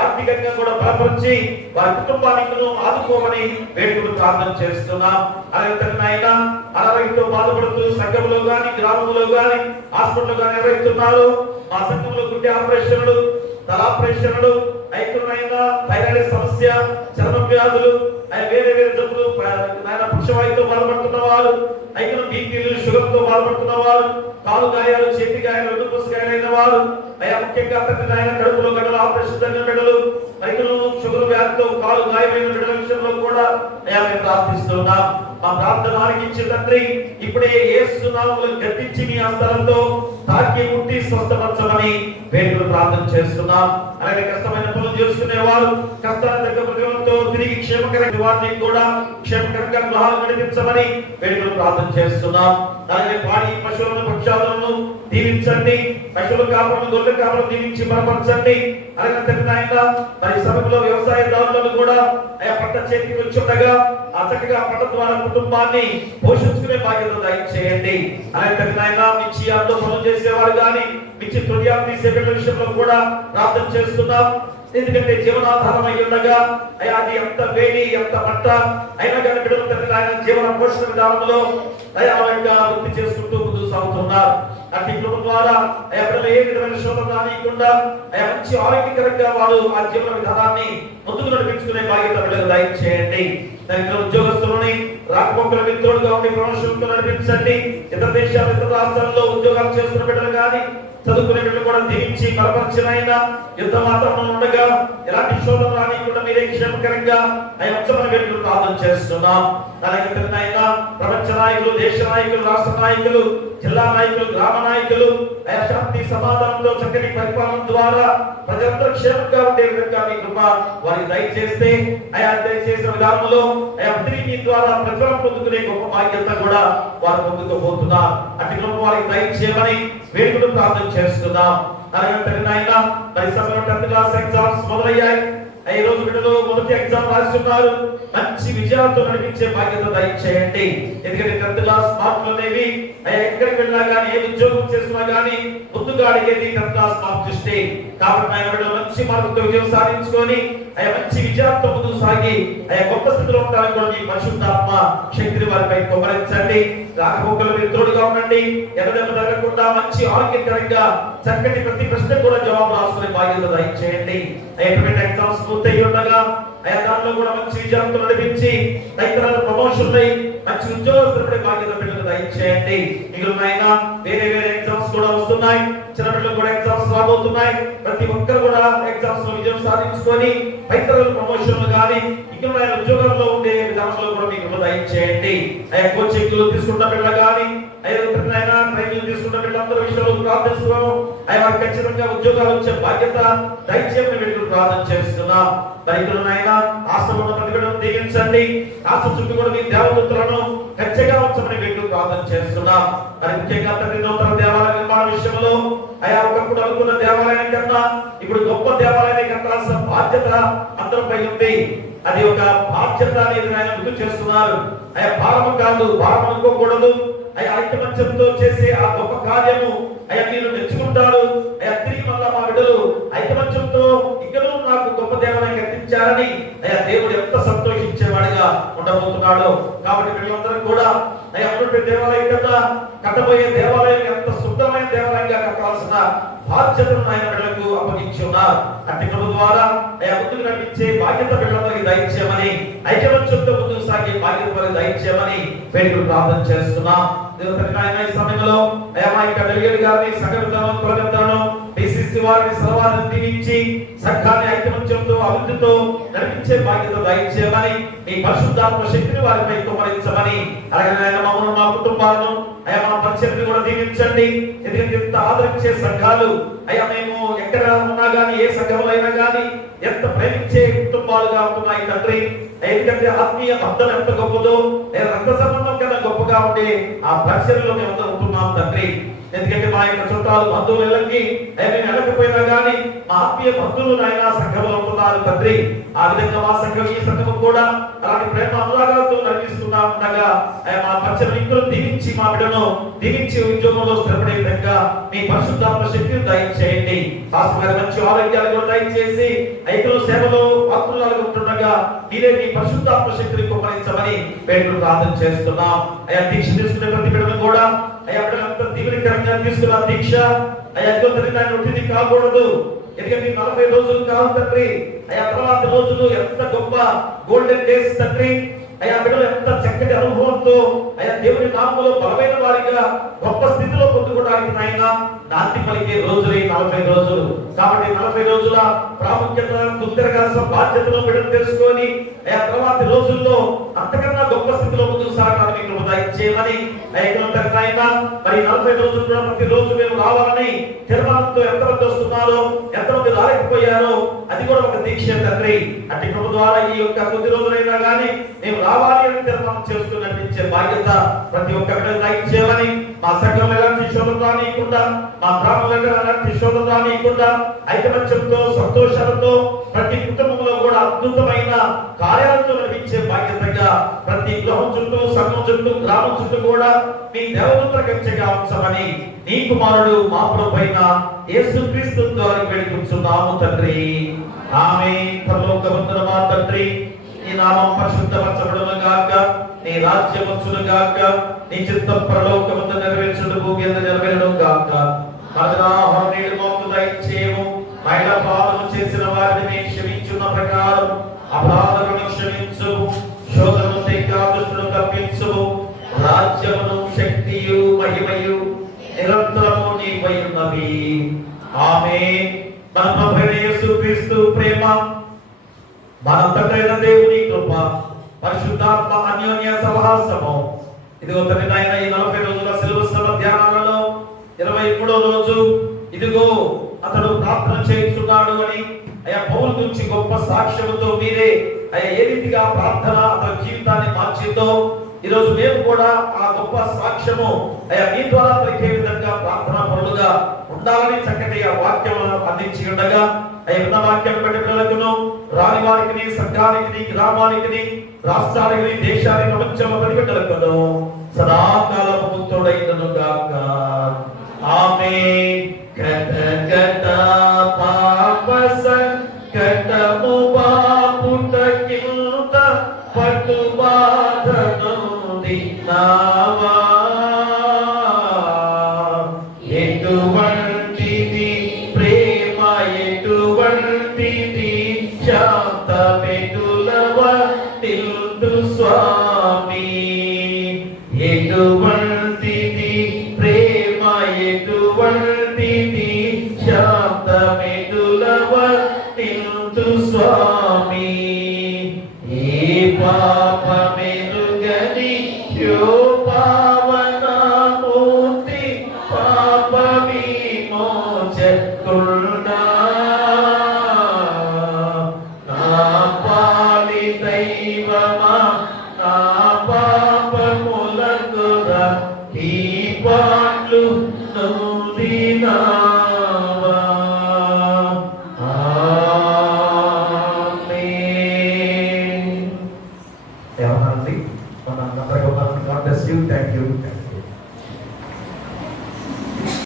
ఆర్థికంగా కూడా బలపరిచి వారి కుటుంబానికి ఆదుకోమని వేడుకలు ప్రార్థన చేస్తున్నాం. అలాగే అనారోగ్యంతో బాధపడుతూ సంఘంలో గాని గ్రామంలో గాని హాస్పిటల్లో గాని ఎవరైతున్నారు, మా సంఘంలో గుండె ఆపరేషన్లు, తల ఆపరేషన్లు, అయినా థైరాయిడ్ సమస్య, చర్మ వ్యాధులు, వేరే వేరే జబ్బులు, పక్షవాయుతో బాధపడుతున్న వారు, అయిన బీపీలు, షుగర్ తో బాధపడుతున్న వారు, కాలు గాయాలు, చేతి గాయాలు, వెన్నుపూస గాయాలైన వారు, ముఖ్యంగా కడుపులో గడ్డలు ఆపరేషన్ జరిగిన బిడ్డలు, రైతులు షుగర్ వ్యాధితో కాలు గాయమైన బిడ్డల విషయంలో కూడా మేము ప్రార్థిస్తున్నాం. మా ప్రార్థన ఆలకించే తండ్రి, ఇప్పుడే యేసు నామములో గద్దించి మీ హస్తాలతో తాకి ముట్టి స్వస్థపరచమని వేడుకలు ప్రార్థన చేస్తున్నాం. అలాగే కష్టమైన పనులు చేసుకునేవారు కష్టాల దగ్గర ప్రతిఫలంతో తిరిగి క్షేమకరంగా వారిని కూడా క్షేమకరంగా గృహాలు నడిపించమని వేడుకలు ప్రార్థన చేస్తున్నాం. అలాగే పాడి పశువులను పక్షాలను దీవించండి, పశువుల కాపులను గొర్రెల కాపులను దీవించి బలపరచండి. అలాగే మరి సమయంలో వ్యవసాయదారులను కూడా పంట చేతికి వచ్చి ఉండగా ఆ చక్కగా పంట ద్వారా కుటుంబాన్ని పోషించుకునే బాధ్యత దయచేయండి. అలాగే మిర్చి యార్డ్లో పనులు చేసేవారు కానీ మిర్చి తొడియాలు తీసే బిడ్డల విషయంలో కూడా ప్రార్థన చేస్తున్నాం. ఎందుకంటే జీవనాధారం అయి ఉండగా అది ఎంత వేడి ఎంత మంట అయినా కానీ బిడ్డలు తండ్రి ఆయన జీవన పోషణ విధానంలో వృద్ధి చేసుకుంటూ ముందుకు సాగుతున్నారు. అట్టి కృప ద్వారా బిడ్డలు ఏ విధమైన శోధన రానియకుండా మంచి ఆరోగ్యకరంగా వారు ఆ జీవన విధానాన్ని ముందుకు నడిపించుకునే బాధ్యత బిడ్డలు దయచేయండి. ఉద్యోగస్తులని రాకపోకల మిత్రులుగా ఉండి ప్రమోషన్తో నడిపించండి. ఇతర దేశాలు ఇతర రాష్ట్రాల్లో ఉద్యోగాలు చేస్తున్న బిడ్డలు కానీ చదువుకునే బిడ్డలు కూడా దీవించి బలపరిచిన యుద్ధ వాతావరణం ఉండగా ఎలాంటి శోధన రానియకుండా మీరే క్షేమకరంగా ఉత్సవాన్ని వేడుకలు ప్రార్థన చేస్తున్నాం. అలాగే ప్రపంచ నాయకులు, దేశ నాయకులు, రాష్ట్ర నాయకులు, జిల్లా నాయకులు, గ్రామ నాయకులు శాంతి సమాధానంతో చక్కని పరిపాలన ద్వారా ప్రజలందరూ క్షేమంగా ఉండే విధంగా మీ కృప వారికి దయచేస్తే దయచేసిన విధానంలో మీ ద్వారా ప్రజలను పొందుకునే గొప్ప బాధ్యత కూడా వారు పొందుకు పోతున్నారు. అట్టి కృప వారికి దయచేయమని వేడుకలు ప్రార్థన చేస్తున్నాం. అలాగే మరి సమయంలో 10th క్లాస్ ఎగ్జామ్స్ మొదలయ్యాయి. ఈ రోజు బిడ్డలు మొదటి ఎగ్జామ్ రాస్తున్నారు. మంచి విజయాలతో నడిపించే బాధ్యత దయచేయండి. ఎందుకంటే 10th క్లాస్ మార్కులు అనేవి ఎక్కడికి వెళ్ళినా కానీ ఏ ఉద్యోగం చేసినా కానీ ముందుగా అడిగేది 10th క్లాస్ మార్క్స్ ఇస్తే. కాబట్టి ఆయన బిడ్డలు మంచి మార్కులతో విజయం సాధించుకొని మంచి విజయాలతో ముందుకు సాగి గొప్ప స్థితిలో ఉంటారని కూడా మీ పరిశుద్ధాత్మ శక్తిని వారిపై కుమ్మరించండి. రాకపోకలు మీరు తోడుగా ఉండండి. ఎన్నదెబ్బ తగ్గకుండా మంచి ఆరోగ్యకరంగా చక్కటి ప్రతి ప్రశ్న కూడా జవాబు రాసుకునే బాధ్యత దయచేయండి. ఎగ్జామ్స్ పూర్తయి ఉండగా దాంట్లో కూడా మంచి విజయాలతో నడిపించి రైతులను ప్రమోషన్ అయి మంచి ఉద్యోగస్తులపై బాధ్యత బిడ్డలు దయచేయండి. మిగిలిన వేరే వేరే ఎగ్జామ్స్ కూడా వస్తున్నాయి. చిన్న బిడ్డలు కూడా ఎగ్జామ్స్ రాబోతున్నాయి. ప్రతి ఒక్కరు కూడా ఎగ్జామ్స్ లో విజయం సాధించుకొని రైతుల ప్రమోషన్లు కానీ ఇక్కడ ఉద్యోగంలో ఉండే విధానంలో కూడా మీకు దయచేయండి. కోచింగ్లు తీసుకుంటున్న బిడ్డలు కానీ ట్రైనింగ్ తీసుకున్న బిడ్డలందరూ విషయంలో ప్రార్థిస్తున్నాము. వారికి ఖచ్చితంగా ఉద్యోగాలు వచ్చే బాధ్యత దయచేయమని బిడ్డలు ప్రార్థన చేస్తున్నాం. రైతులనైనా హాస్టల్ ఉన్న ప్రతి బిడ్డను దీవించండి. హాస్టల్ చుట్టూ కూడా మీ దేవదూతలను ఖచ్చితంగా ఉంచమని బిడ్డలు ప్రార్థన చేస్తున్నాం. మరి ముఖ్యంగా తండ్రి నూతన దేవాలయ నిర్మాణ విషయంలో ఒకప్పుడు అనుకున్న దేవాలయం కన్నా ఇప్పుడు గొప్ప దేవాలయాన్ని కట్టాల్సిన బాధ్యత అందరిపై ఉంది. అది ఒక బాధ్యత అనేది ఆయన గుర్తు చేస్తున్నారు. భారము కాదు, భారం అనుకోకూడదు. ఐకమత్యంతో చేసే ఆ గొప్ప కార్యము మీరు మెచ్చుకుంటారు. తిరిగి మళ్ళా మా బిడ్డలు ఐకమత్యంతో ఇక్కడ నాకు గొప్ప దేవాలయం కట్టించారని దేవుడు ఎంత సంతోషించేవాడిగా ఉండబోతున్నాడు. కాబట్టి వీళ్ళందరూ కూడా అటువంటి దేవాలయం కన్నా కట్టబోయే దేవాలయం ఎంత శుద్ధమైన దేవాలయంగా కట్టాల్సిన బాధ్యతను ఆయన బిడ్డలకు అప్పగించి ఉన్నారు. అట్టి ప్రభు ద్వారా ముందుకు నడిపించే బాధ్యత బిడ్డలందరికీ దయచేయమని, ఐకమత్యంతో ముందుకు సాగే బాధ్యత వారికి దయచేయమని వేడుకలు ప్రార్థన చేస్తున్నాం. ఈ సమయంలో గారిని సంఘటనను తొలగించను డిసిసి వారిని సర్వాన్ని దీవించి సంఘాన్ని ఐకమత్యంతో అభివృద్ధితో నడిపించే బాధ్యత దయచేయమని, మీ పరిశుద్ధాత్మ శక్తిని వారిపై కుమ్మరించమని, అలాగే మమ్మల్ని మా కుటుంబాలను మా పరిచయాన్ని కూడా దీవించండి. ఎందుకంటే ఎంత ఆదరించే సంఘాలు మేము ఎక్కడ ఉన్నా గానీ ఏ సంఘంలో అయినా గానీ ఎంత ప్రేమించే కుటుంబాలుగా ఉంటున్నాయి తండ్రి. ఎందుకంటే ఆత్మీయ బంధం ఎంత గొప్పదో, రక్త సంబంధం కన్నా గొప్పగా ఉండే ఆ పరిచయంలో మేము ఉంటున్నాం తండ్రి. ఎందుకంటే మా యొక్క చుట్టాలు బంధువులకి మేము వెళ్ళకపోయినా కానీ మా ఆత్మీయ బంధువులు నాయన సంఘంలో ఉంటున్నారు తండ్రి. ఆ విధంగా మా సంఘం ఈ సంఘం కూడా అలాంటి ప్రేమ అనురాగాలతో నడిపిస్తున్నా ఉండగా మా పచ్చని వ్యక్తులు దీవించి మా బిడ్డను దీవించి ఉద్యోగంలో స్థిరపడే విధంగా మీ పరిశుద్ధాత్మ శక్తిని దయచేయండి. మంచి ఆరోగ్యాలు కూడా దయచేసి ఐక్యుల సేవలో పాత్రలుగా ఉంటుండగా మీరే మీ పరిశుద్ధాత్మ శక్తిని కుమ్మరించమని పేర్లు ప్రార్థన చేస్తున్నాం. అయ్యా దీక్ష తీసుకునే ప్రతి బిడ్డను కూడా అయ్యా బిడ్డలంతా దీవెనకరంగా తీసుకున్న దీక్ష అయ్యా ఒత్తిడి కాకూడదు. ఎందుకంటే 40 రోజులు కాదు తండ్రి. అయ్యా తర్వాత రోజులు ఎంత గొప్ప గోల్డెన్ డేస్ తండ్రి. అయ్యా బిడ్డలు ఎంత చక్కటి అనుభవంతో అయ్యా దేవుని నామములో బలమైన వారిగా గొప్ప స్థితిలో పొందుకోవడానికి నాయన నాంది పలికే రోజులే 40 రోజులు. కాబట్టి 40 రోజుల ప్రాముఖ్యత తొందరగా బాధ్యతను బిడ్డలు తెలుసుకొని అయ్యా తర్వాత రోజుల్లో అంతకన్నా గొప్ప స్థితిలో ముందుకు సాగడానికి కృప దయచేయమని నాయన మరి 40 రోజులు ప్రతి రోజు మేము రావాలని తీర్మానంతో ఎంతమంది వస్తున్నారో ఎంతమంది రాలేకపోయారో అది కూడా ఒక దీక్ష తండ్రి. అట్టి కృప ద్వారా ఈ యొక్క కొద్ది రోజులైనా కానీ మేము రావాలి అని తీర్మానం చేసుకుని నడిపించే బాధ్యత ప్రతి ఒక్క బిడ్డను దయచేయమని మా సంఘం ఎలాంటి శోధన రానియకుండా మా గ్రామంలో ఎలాంటి శోధన రానియకుండా ఐకమత్యంతో సంతోషాలతో ప్రతి కుటుంబంలో కూడా అద్భుతమైన కార్యాలతో నడిపించే బాధ్యతగా ప్రతి గృహం చుట్టూ సంఘం చుట్టూ గ్రామం చుట్టూ కూడా మీ దేవదూతల కంచెగా ఉంచమని నీ కుమారుడు మా ప్రభువైన యేసుక్రీస్తు ద్వారా వేడుకుంటున్నాము తండ్రి. ఆమేన్. పరలోకమందున మా తండ్రి నీ నామం పరిశుద్ధపరచబడును గాక, నీ రాజ్యం వచ్చును గాక, నీ చిత్తం పరలోకమందు నెరవేర్చును భూమి మీద నెరవేరును గాక. మదనాహారం నేడు మాకు దయచేయము. మహిళ పాపము చేసిన వారిని మేము క్షమించున్న ప్రకారం అపరాధములను క్షమించుము. శోధన దుష్టులను తప్పించుము. రాజ్యమును శక్తియు మహిమయు నిరంతరము నీవై ఉన్నవి. ఆమేన్. మన ప్రభువైన యేసుక్రీస్తు ప్రేమ, మన తండ్రైన దేవుని కృప, పరిశుద్ధాత్మ అన్యోన్య సహవాసము ఇదిగో తండ్రి నాయన ఈ 40 రోజుల శిలువ శ్రమ ధ్యానాలలో 23వ రోజు ఇదిగో అతడు ప్రార్థన చేస్తున్నాడు అని అయ్యా పౌలు గురించి గొప్ప సాక్ష్యముతో మీరే అయ్యా ఏ రీతిగా ప్రార్థన అతని జీవితాన్ని మార్చిందో ఈ రోజు మేము కూడా ఆ గొప్ప సాక్ష్యము అయ్యా మీ ద్వారా పలికే విధంగా ప్రార్థనా పరులుగా ఉండాలని చక్కటి ఆ వాక్యం అందించి ఉండగా అయ్యా ఉన్న వాక్యం బట్టి పిల్లలకును రాని వారికి సంఘానికి గ్రామానికి రాష్ట్రానికి దేశానికి ప్రపంచంలో ప్రతి బిడ్డలకును సదాకాలము తోడైనను గాక. ఆమేన్. కటకట పాప సంకటము బాపుట కింద పటు బాధను దినావా ఎటువంటిది ప్రేమ ఎటువంటిది శాంత మెటులవ తిల్దు స్వామి ఎటువంటిది ప్రేమ ఎటువంటిది శాంత మెటులవ తిల్దు స్వామి ఏ పాపమెరుగని యో పావన మూర్తి పాప విమోచకుడు